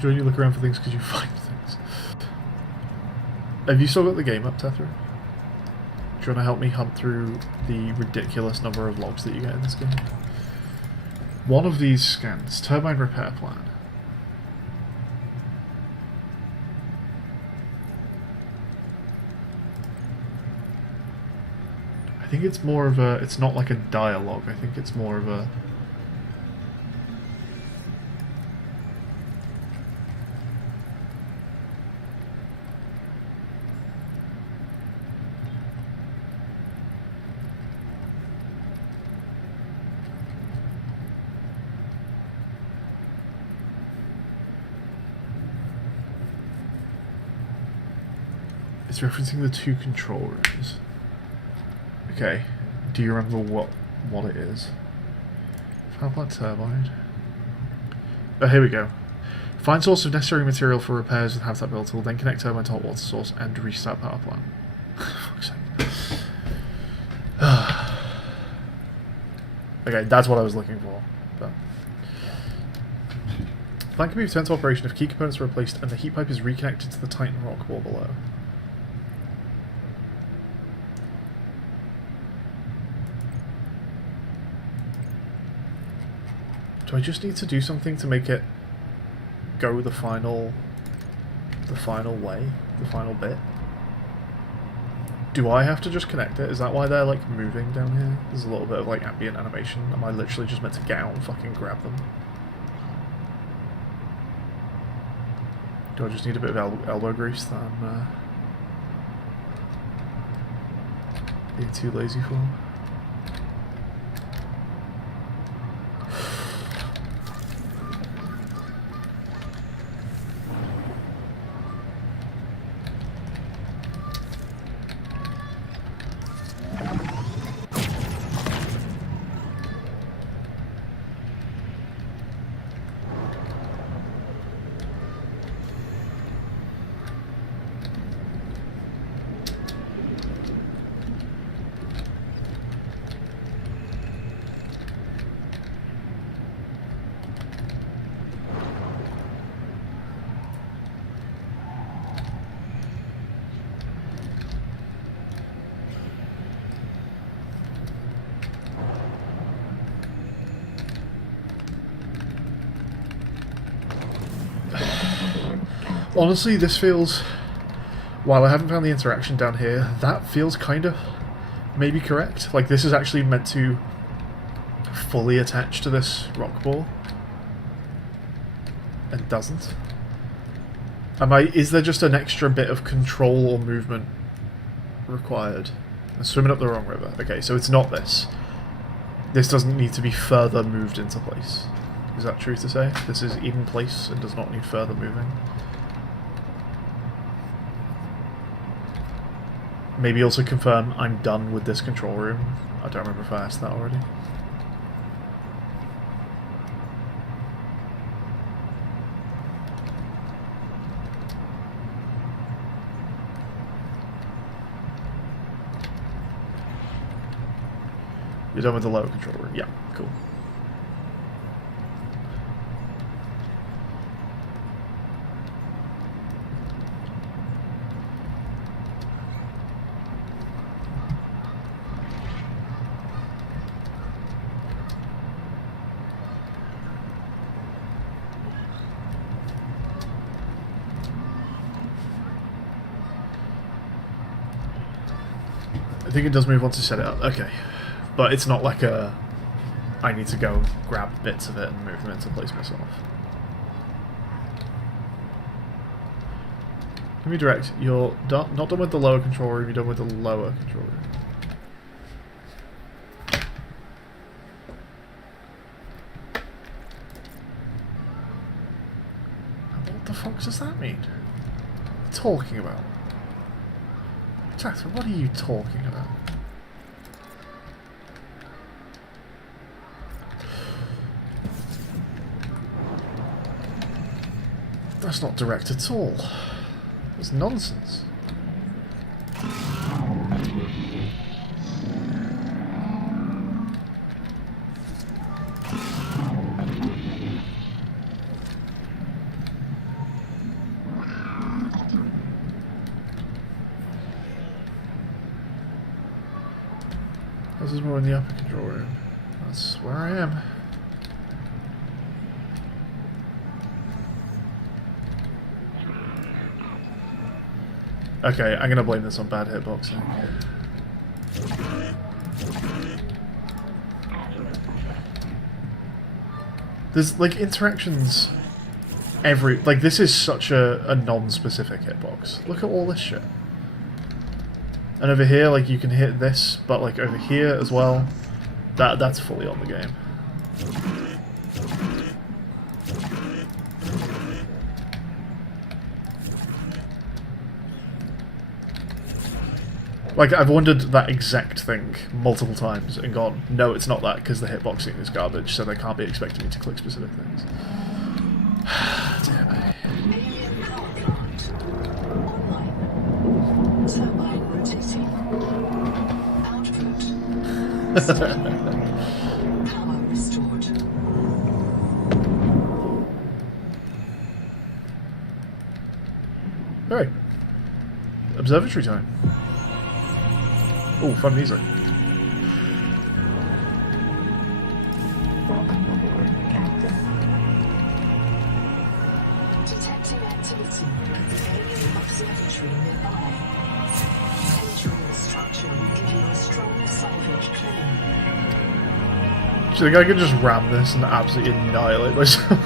Join you look around for things because you find things. Have you still got the game up, Tethra? Do you want to help me hunt through the ridiculous number of logs that you get in this game? One of these scans, turbine repair plan. I think it's more of a, it's not like a dialogue, I think it's more of a... It's referencing the two control rooms. Okay, do you remember what it is? Power plant turbine. Oh, here we go. Find source of necessary material for repairs with habitat build tool, then connect turbine to hot water source and restart power plant. Fuck's sake. Okay, that's what I was looking for. But plant can be returned to operation if key components are replaced and the heat pipe is reconnected to the Titan rock wall below. Do I just need to do something to make it go the final way, the final bit? Do I have to just connect it? Is that why they're like moving down here? There's a little bit of like ambient animation. Am I literally just meant to get out and fucking grab them? Do I just need a bit of elbow grease that I'm being too lazy for? Honestly, this feels... While I haven't found the interaction down here, that feels kind of maybe correct. Like, this is actually meant to fully attach to this rock ball. And doesn't. Is there just an extra bit of control or movement required? I'm swimming up the wrong river. Okay, so it's not this. This doesn't need to be further moved into place. Is that true to say? This is in place and does not need further moving. Maybe also confirm I'm done with this control room. I don't remember if I asked that already. You're done with the lower control room? Yeah, cool. I think it does move once you set it up. Okay. But it's not like a... I need to go grab bits of it and move them into place myself. Let me direct. You're not done with the lower control room, you're done with the lower control room. fuck does that mean? Talking about? Catherine, what are you talking about? That's not direct at all. It's nonsense. This is more in the upper control room. That's where I am. Okay, I'm gonna blame this on bad hitboxing. There's like interactions like this is such a non-specific hitbox. Look at all this shit. And over here, like, you can hit this, but like over here as well, that's fully on the game. Like, I've wondered that exact thing multiple times and gone, no, it's not that, because the hitboxing is garbage, so they can't be expecting me to click specific things. Damn it. Alien power plant. Online. Turbine rotating. Output. Stable. Power restored. Alright. Observatory time. Oh, fun music. Detecting activity. Alien observatory nearby. Entering the structure will give you a strong salvage claim. Do you think I could just ram this and absolutely annihilate myself?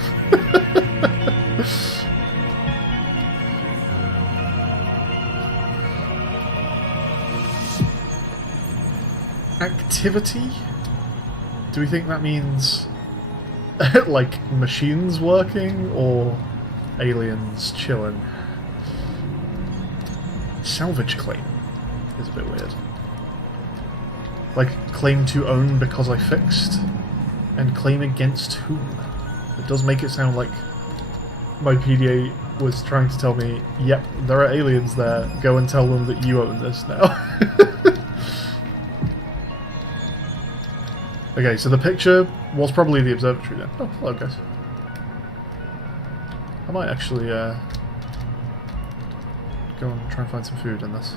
Activity? Do we think that means like machines working or aliens chilling? Salvage claim is a bit weird. Like claim to own because I fixed, and claim against whom? It does make it sound like my PDA was trying to tell me, yep, there are aliens there, go and tell them that you own this now. Okay, so the picture was probably the observatory then. Oh, hello guys. I might actually go and try and find some food in this.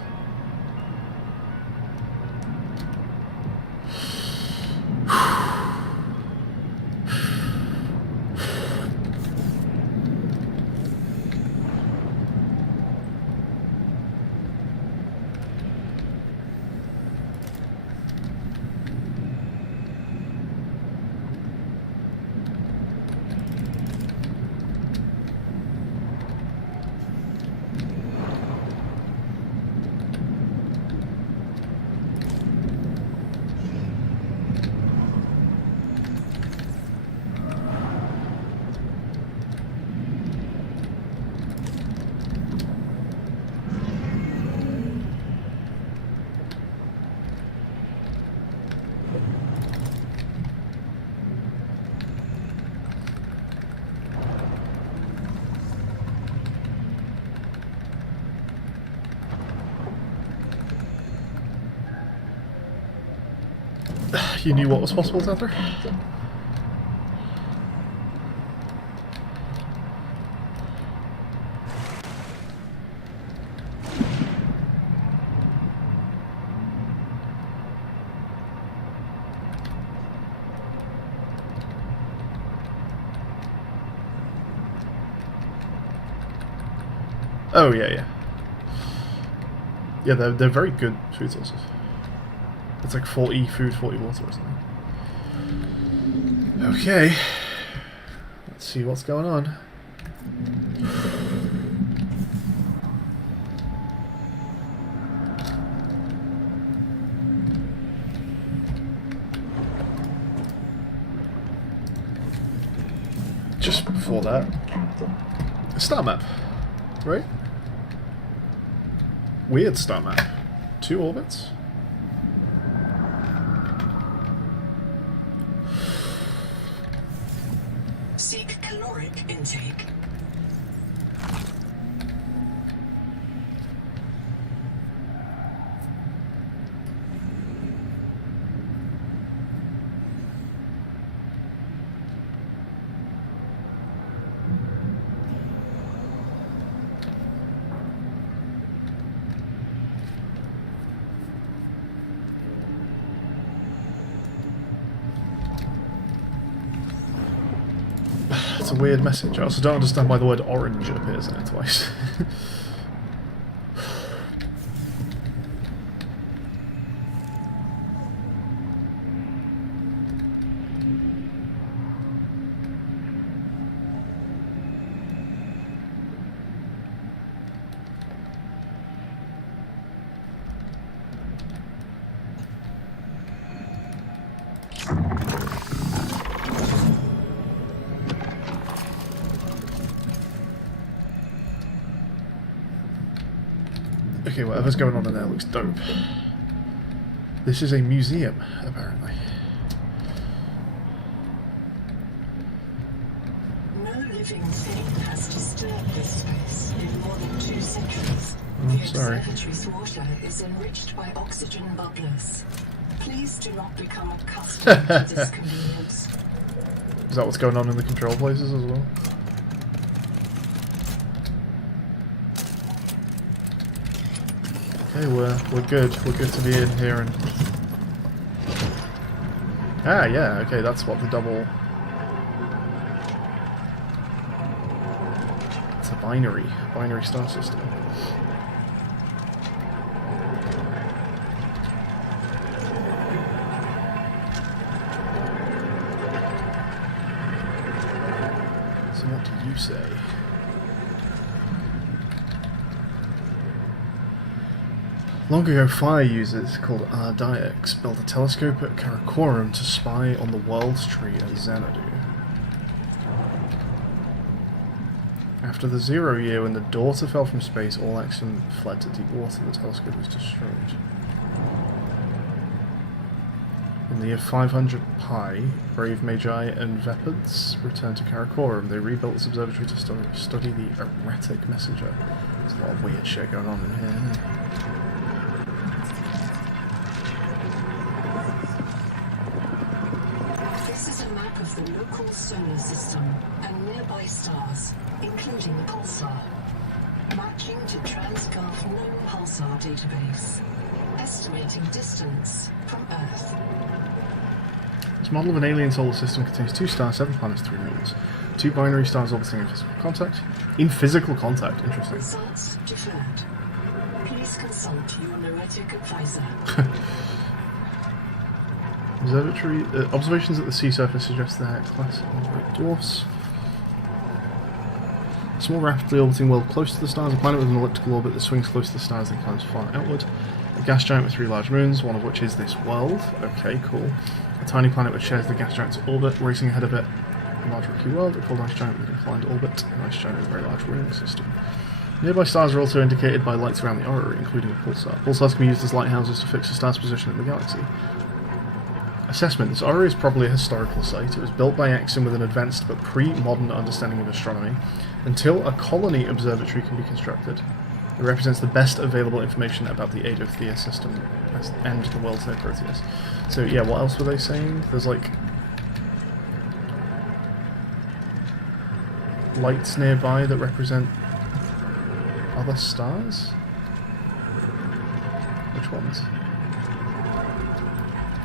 You knew what was possible, Tether? Oh, yeah. Yeah, they're very good food sources. It's like 40 food, 40 water or something. Okay. Let's see what's going on. Just before that, a star map. right? Weird star map. 2 orbits? Seek caloric intake. It's a weird message. I also don't understand why the word orange appears in it twice. Okay, whatever's going on in there looks dope. This is a museum, apparently. No living thing has disturbed this space in more than 2 centuries. Oh, The sorry. observatory's water is enriched by oxygen bubblers. Please do not become accustomed to this convenience. Is that what's going on in the control places as well? Okay, we're good. We're good to be in here and... Ah, yeah, okay, that's what the double... It's a binary star system. So what do you say? Long ago, fire users called Ardaics built a telescope at Karakoram to spy on the World's Tree at Xanadu. After the 0 year, when the daughter fell from space, all action fled to deep water. The telescope was destroyed. In the year 500 Pi, brave Magi and Vepids returned to Karakoram. They rebuilt this observatory to study the erratic messenger. There's a lot of weird shit going on in here. This is a map of the local solar system and nearby stars, including the pulsar. Matching to TransGulf known pulsar database. Estimating distance from Earth. This model of an alien solar system contains 2 stars, 7 planets, 3 moons. 2 binary stars orbiting in physical contact. In physical contact, interesting. Results deferred. Please consult your noetic advisor. Observatory observations at the sea surface suggest they're classic white dwarfs. A small rapidly orbiting world close to the stars, a planet with an elliptical orbit that swings close to the stars and climbs far outward. A gas giant with 3 large moons, one of which is this world. Okay, cool. A tiny planet which shares the gas giant's orbit, racing ahead of it. A large rocky world, a cold ice giant with an inclined orbit, an ice giant with a very large ring system. Nearby stars are also indicated by lights around the orrery, including a pulsar. Pulsars can be used as lighthouses to fix a star's position in the galaxy. Assessment. This orrery is probably a historical site. It was built by Exim with an advanced but pre-modern understanding of astronomy. Until a colony observatory can be constructed, it represents the best available information about the Adothea system and the world's known Proteus. So yeah, what else were they saying? There's like lights nearby that represent other stars? Which ones?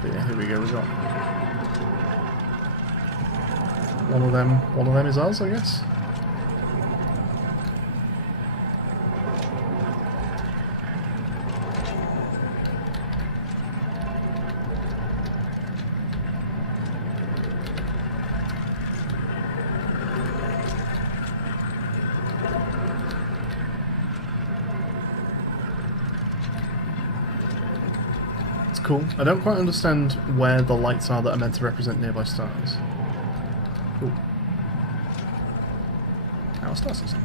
But yeah, here we go, we got one of them is us, I guess. Cool. I don't quite understand where the lights are that are meant to represent nearby stars. Cool. Our star system.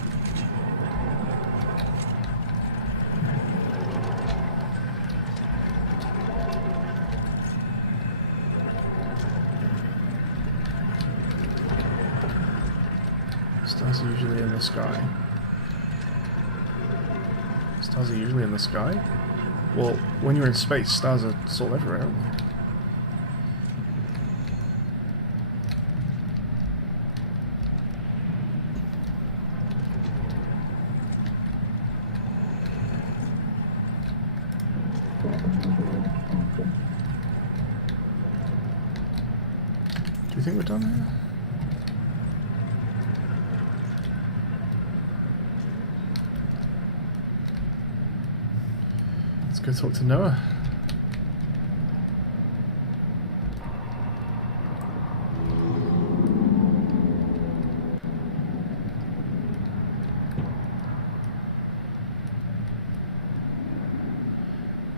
sky. Stars are usually in the sky? Well, when you're in space, stars are sort of everywhere, aren't they? Do you think we're done here? Let's go talk to Noah.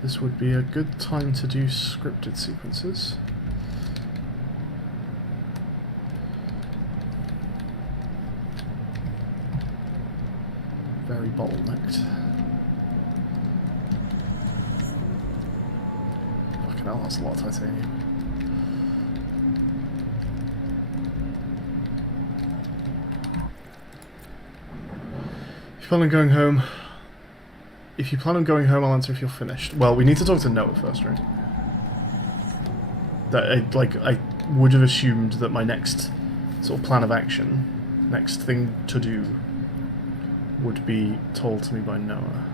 This would be a good time to do scripted sequences. Very bottlenecked. Fucking hell, that's a lot of titanium. If you plan on going home... If you plan on going home, I'll answer if you're finished. Well, we need to talk to Noah first, right? I would have assumed that my next sort of plan of action, next thing to do, would be told to me by Noah.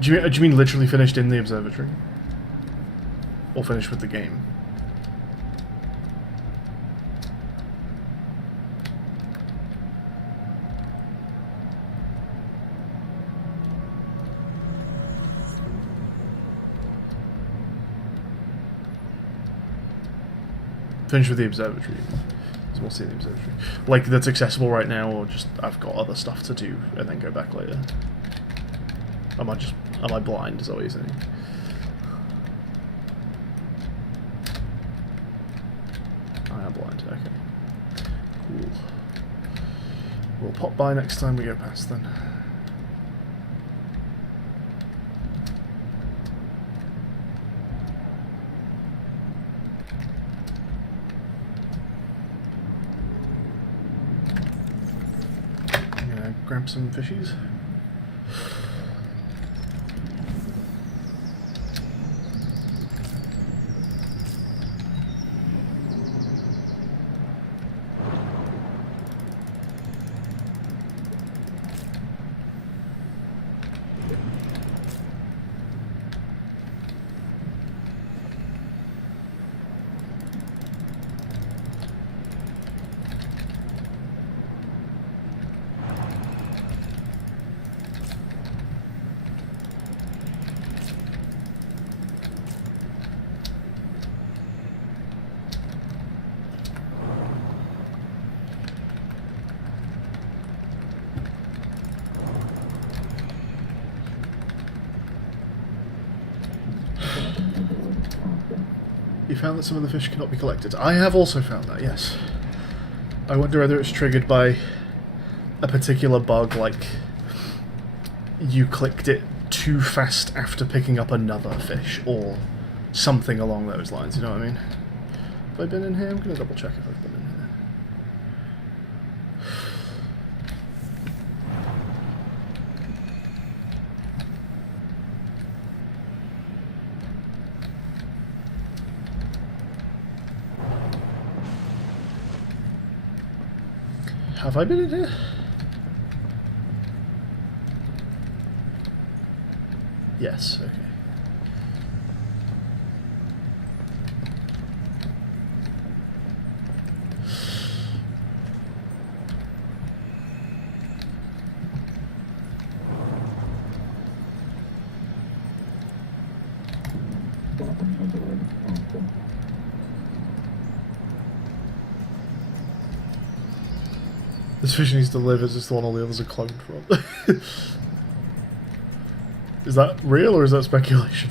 Do you mean literally finished in the observatory? Or finished with the game? Finished with the observatory. So we'll see the observatory. Like, that's accessible right now, or just I've got other stuff to do and then go back later? Am I blind, is that what you're saying? I am blind, okay. Cool. We'll pop by next time we go past then. I'm gonna grab some fishies. You found that some of the fish cannot be collected. I have also found that, yes. I wonder whether it's triggered by a particular bug, like you clicked it too fast after picking up another fish, or something along those lines, you know what I mean? Have I been in here? I'm going to double check if I've been in here. Have I been in here? Yes, okay. This fish needs to live, it's just the one all the others are cloned from. Is that real or is that speculation?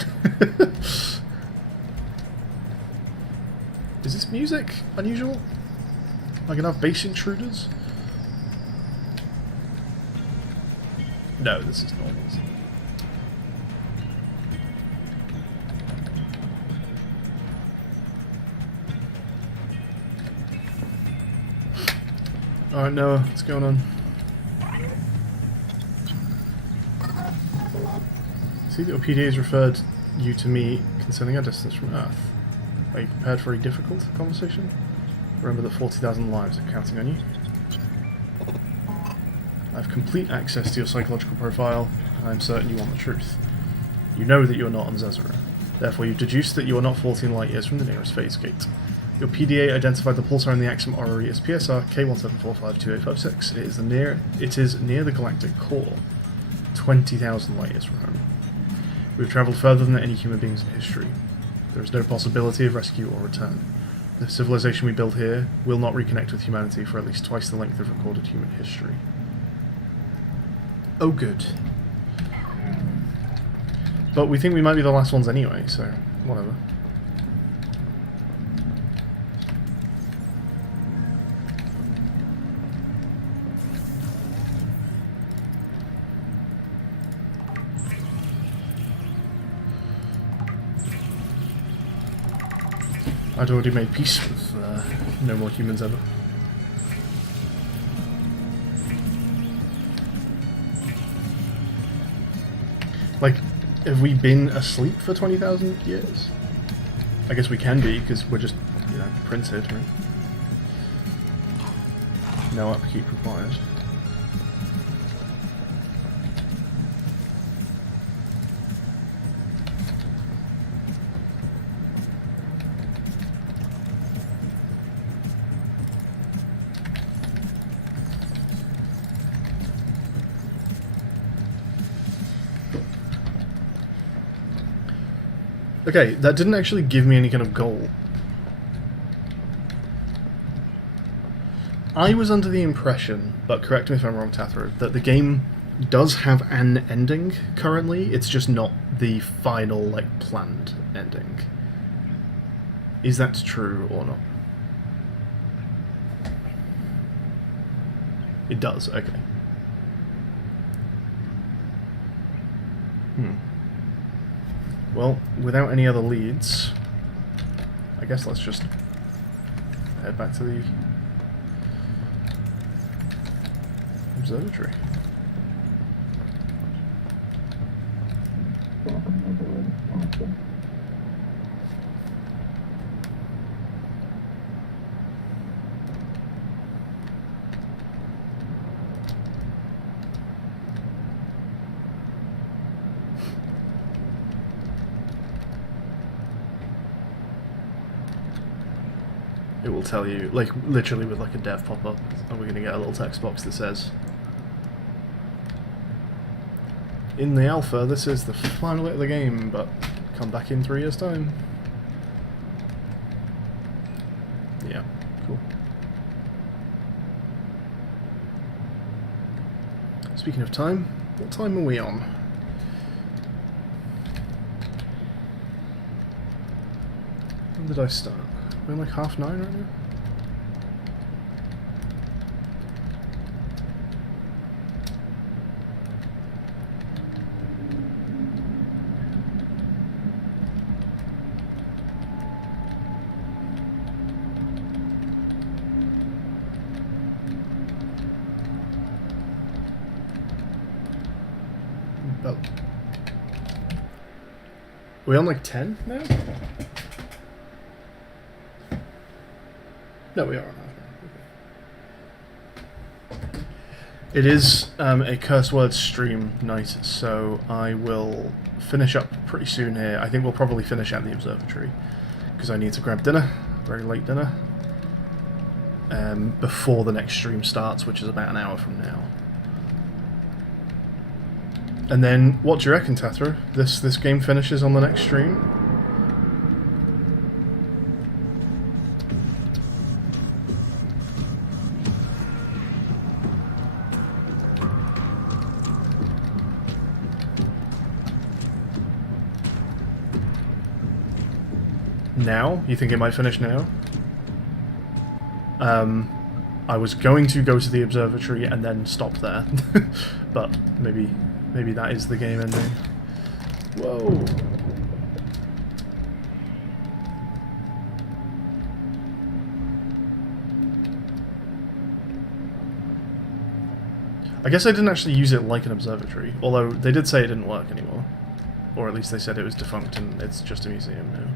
Is this music unusual? Like enough bass intruders? No, this is normal. Alright, Noah, what's going on? See that your PDA has referred you to me concerning our distance from Earth. Are you prepared for a difficult conversation? Remember that 40,000 lives are counting on you. I have complete access to your psychological profile, and I am certain you want the truth. You know that you are not on Zezera. Therefore, you've deduced that you are not 14 light years from the nearest phase gate. Your PDA identified the pulsar in the Axiom orrery as PSR K17452856. It is near the galactic core, 20,000 light years from home. We have travelled further than any human beings in history. There is no possibility of rescue or return. The civilization we build here will not reconnect with humanity for at least twice the length of recorded human history. Oh, good. But we think we might be the last ones anyway, so whatever. I'd already made peace with no more humans ever. Like, have we been asleep for 20,000 years? I guess we can be, because we're just, you know, printed, right? No upkeep required. Okay, that didn't actually give me any kind of goal. I was under the impression, but correct me if I'm wrong, Tathra, that the game does have an ending currently, it's just not the final, like, planned ending. Is that true or not? It does, okay. Well, without any other leads, I guess let's just head back to the observatory. It will tell you, like, literally with like a dev pop-up, and we're going to get a little text box that says, in the alpha, this is the final bit of the game, but come back in 3 years' time. Yeah, cool. Speaking of time, what time are we on? When did I start? We're like 9:30 right now? About... Are we on like 10 now? No, we are on half. Okay. It is a curse word stream night, so I will finish up pretty soon here. I think we'll probably finish at the observatory, because I need to grab dinner, very late dinner, before the next stream starts, which is about an hour from now. And then, what do you reckon, Tathra? This game finishes on the next stream? now. You think it might finish now? I was going to go to the observatory and then stop there, but maybe that is the game ending. Whoa! I guess I didn't actually use it like an observatory, although they did say it didn't work anymore. Or at least they said it was defunct and it's just a museum now.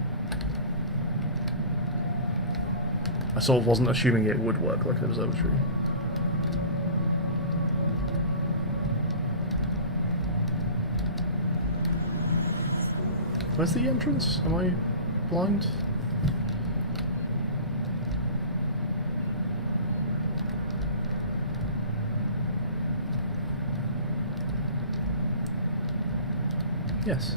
I sort of wasn't assuming it would work like an observatory. Where's the entrance? Am I blind? Yes.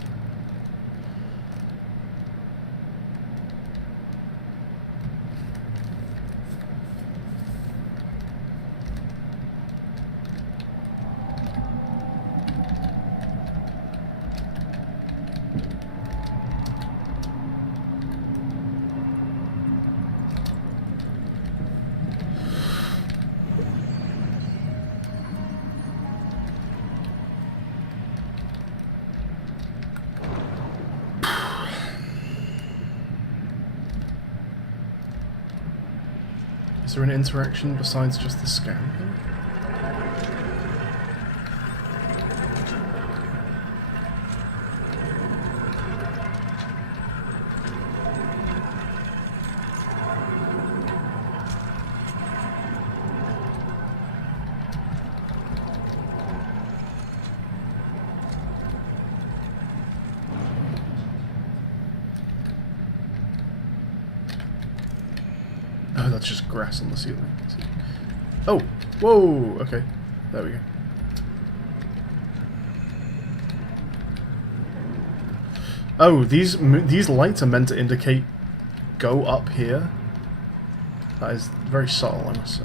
Is there an interaction besides just the scan here? Oh, that's just grass on the ceiling. Oh! Whoa! Okay. There we go. Oh, these lights are meant to indicate go up here. That is very subtle, I must say.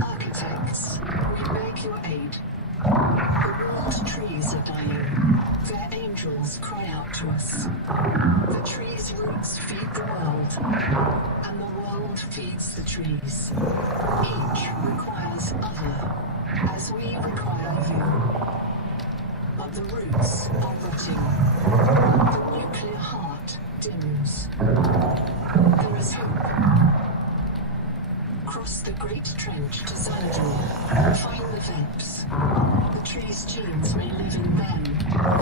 Architects, we beg your aid. The world trees are dying. Their angels cry out to us. The trees' roots feed the world, and the world feeds the trees. Each requires other, as we require you. But the roots are rotting. The nuclear heart dims. There is hope. Cross the great trench to Xanadu. Find the Veps. The tree's genes may live in them.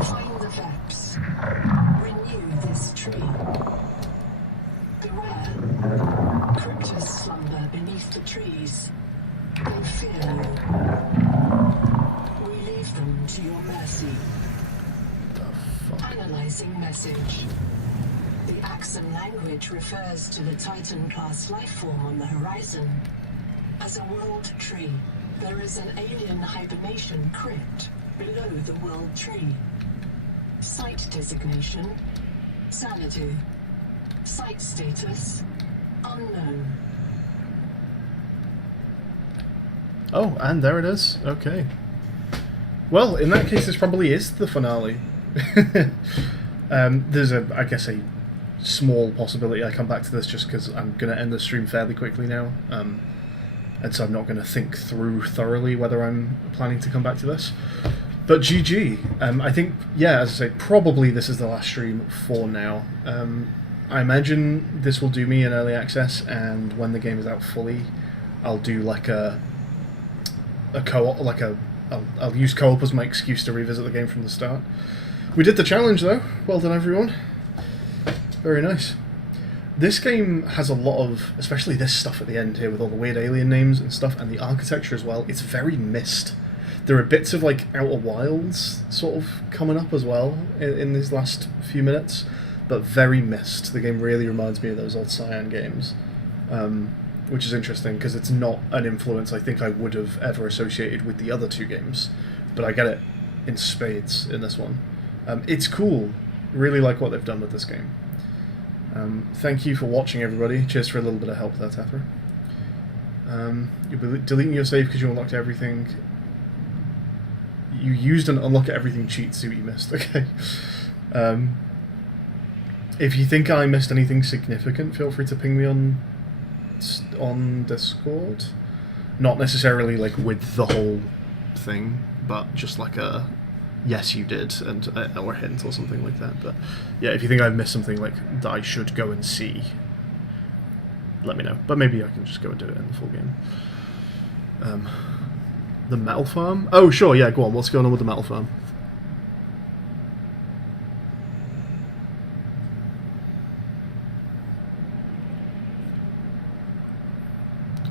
Find the Veps. Renew this tree. Beware. Cryptos slumber beneath the trees. They fear you. We leave them to your mercy. Analyzing message. The Axon language refers to the Titan-class lifeform on the horizon. As a world tree, there is an alien hibernation crypt below the world tree. Site designation, Xanadu. Site status, unknown. Oh, and there it is. Okay. Well, in that case, this probably is the finale. There's I guess a small possibility I come back to this just because I'm going to end the stream fairly quickly now. And so I'm not going to think through thoroughly whether I'm planning to come back to this. But GG. I think, yeah, as I say, probably this is the last stream for now. I imagine this will do me in early access, and when the game is out fully, I'll do like a co-op, I'll use co-op as my excuse to revisit the game from the start. We did the challenge though. Well done, everyone. Very nice. This game has a lot of, especially this stuff at the end here with all the weird alien names and stuff, and the architecture as well. It's very Myst. There are bits of like Outer Wilds sort of coming up as well in these last few minutes, but very Myst. The game really reminds me of those old Cyan games, which is interesting because it's not an influence I think I would have ever associated with the other two games, but I get it in spades in this one. It's cool. Really like what they've done with this game. Thank you for watching, everybody. Cheers for a little bit of help there, Tethra. You'll be deleting your save because you unlocked everything. you used an unlock everything cheat, see what you missed. Okay. If you think I missed anything significant, feel free to ping me on Discord. Not necessarily like with the whole thing, but just like a yes you did and or a hint or something like that. But yeah, if you think I've missed something like that I should go and see, let me know. But maybe I can just go and do it in the full game. The metal farm? Oh sure, yeah, go on. What's going on with the metal farm?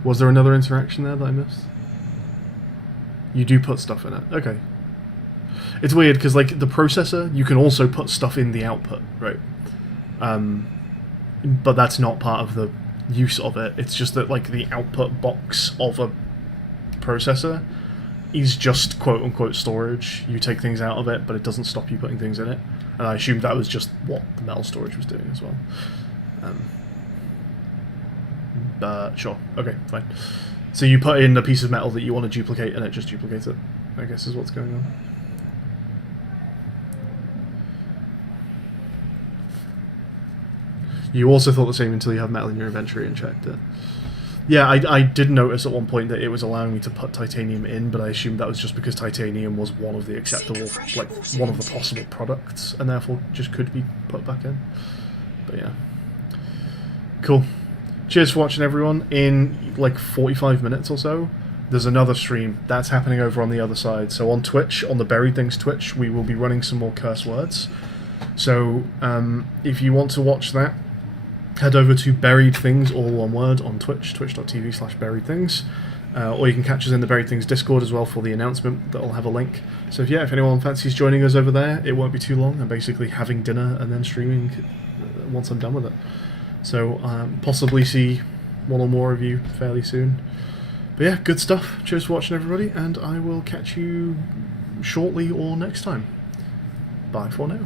Was there another interaction there that I missed? You do put stuff in it. Okay. It's weird because like the processor, you can also put stuff in the output, right? But that's not part of the use of it. It's just that like the output box of a processor is just quote unquote storage. You take things out of it, but it doesn't stop you putting things in it. And I assumed that was just what the metal storage was doing as well. Sure. Okay, fine. So you put in a piece of metal that you want to duplicate, and it just duplicates it, I guess is what's going on. You also thought the same until you have metal in your inventory and checked it. Yeah, I did notice at one point that it was allowing me to put titanium in, but I assumed that was just because titanium was one of the acceptable, like, one of the possible products, and therefore just could be put back in. But yeah. Cool. Cheers for watching, everyone. In like 45 minutes or so, there's another stream that's happening over on the other side. So on Twitch, on the Buried Things Twitch, we will be running some more curse words. So if you want to watch that, head over to Buried Things, all one word, on Twitch, twitch.tv/buriedthings. Or you can catch us in the Buried Things Discord as well for the announcement. That'll have a link. So yeah, if anyone fancies joining us over there, it won't be too long. I'm basically having dinner and then streaming once I'm done with it. So possibly see one or more of you fairly soon. But yeah, good stuff. Cheers for watching, everybody, and I will catch you shortly or next time. Bye for now.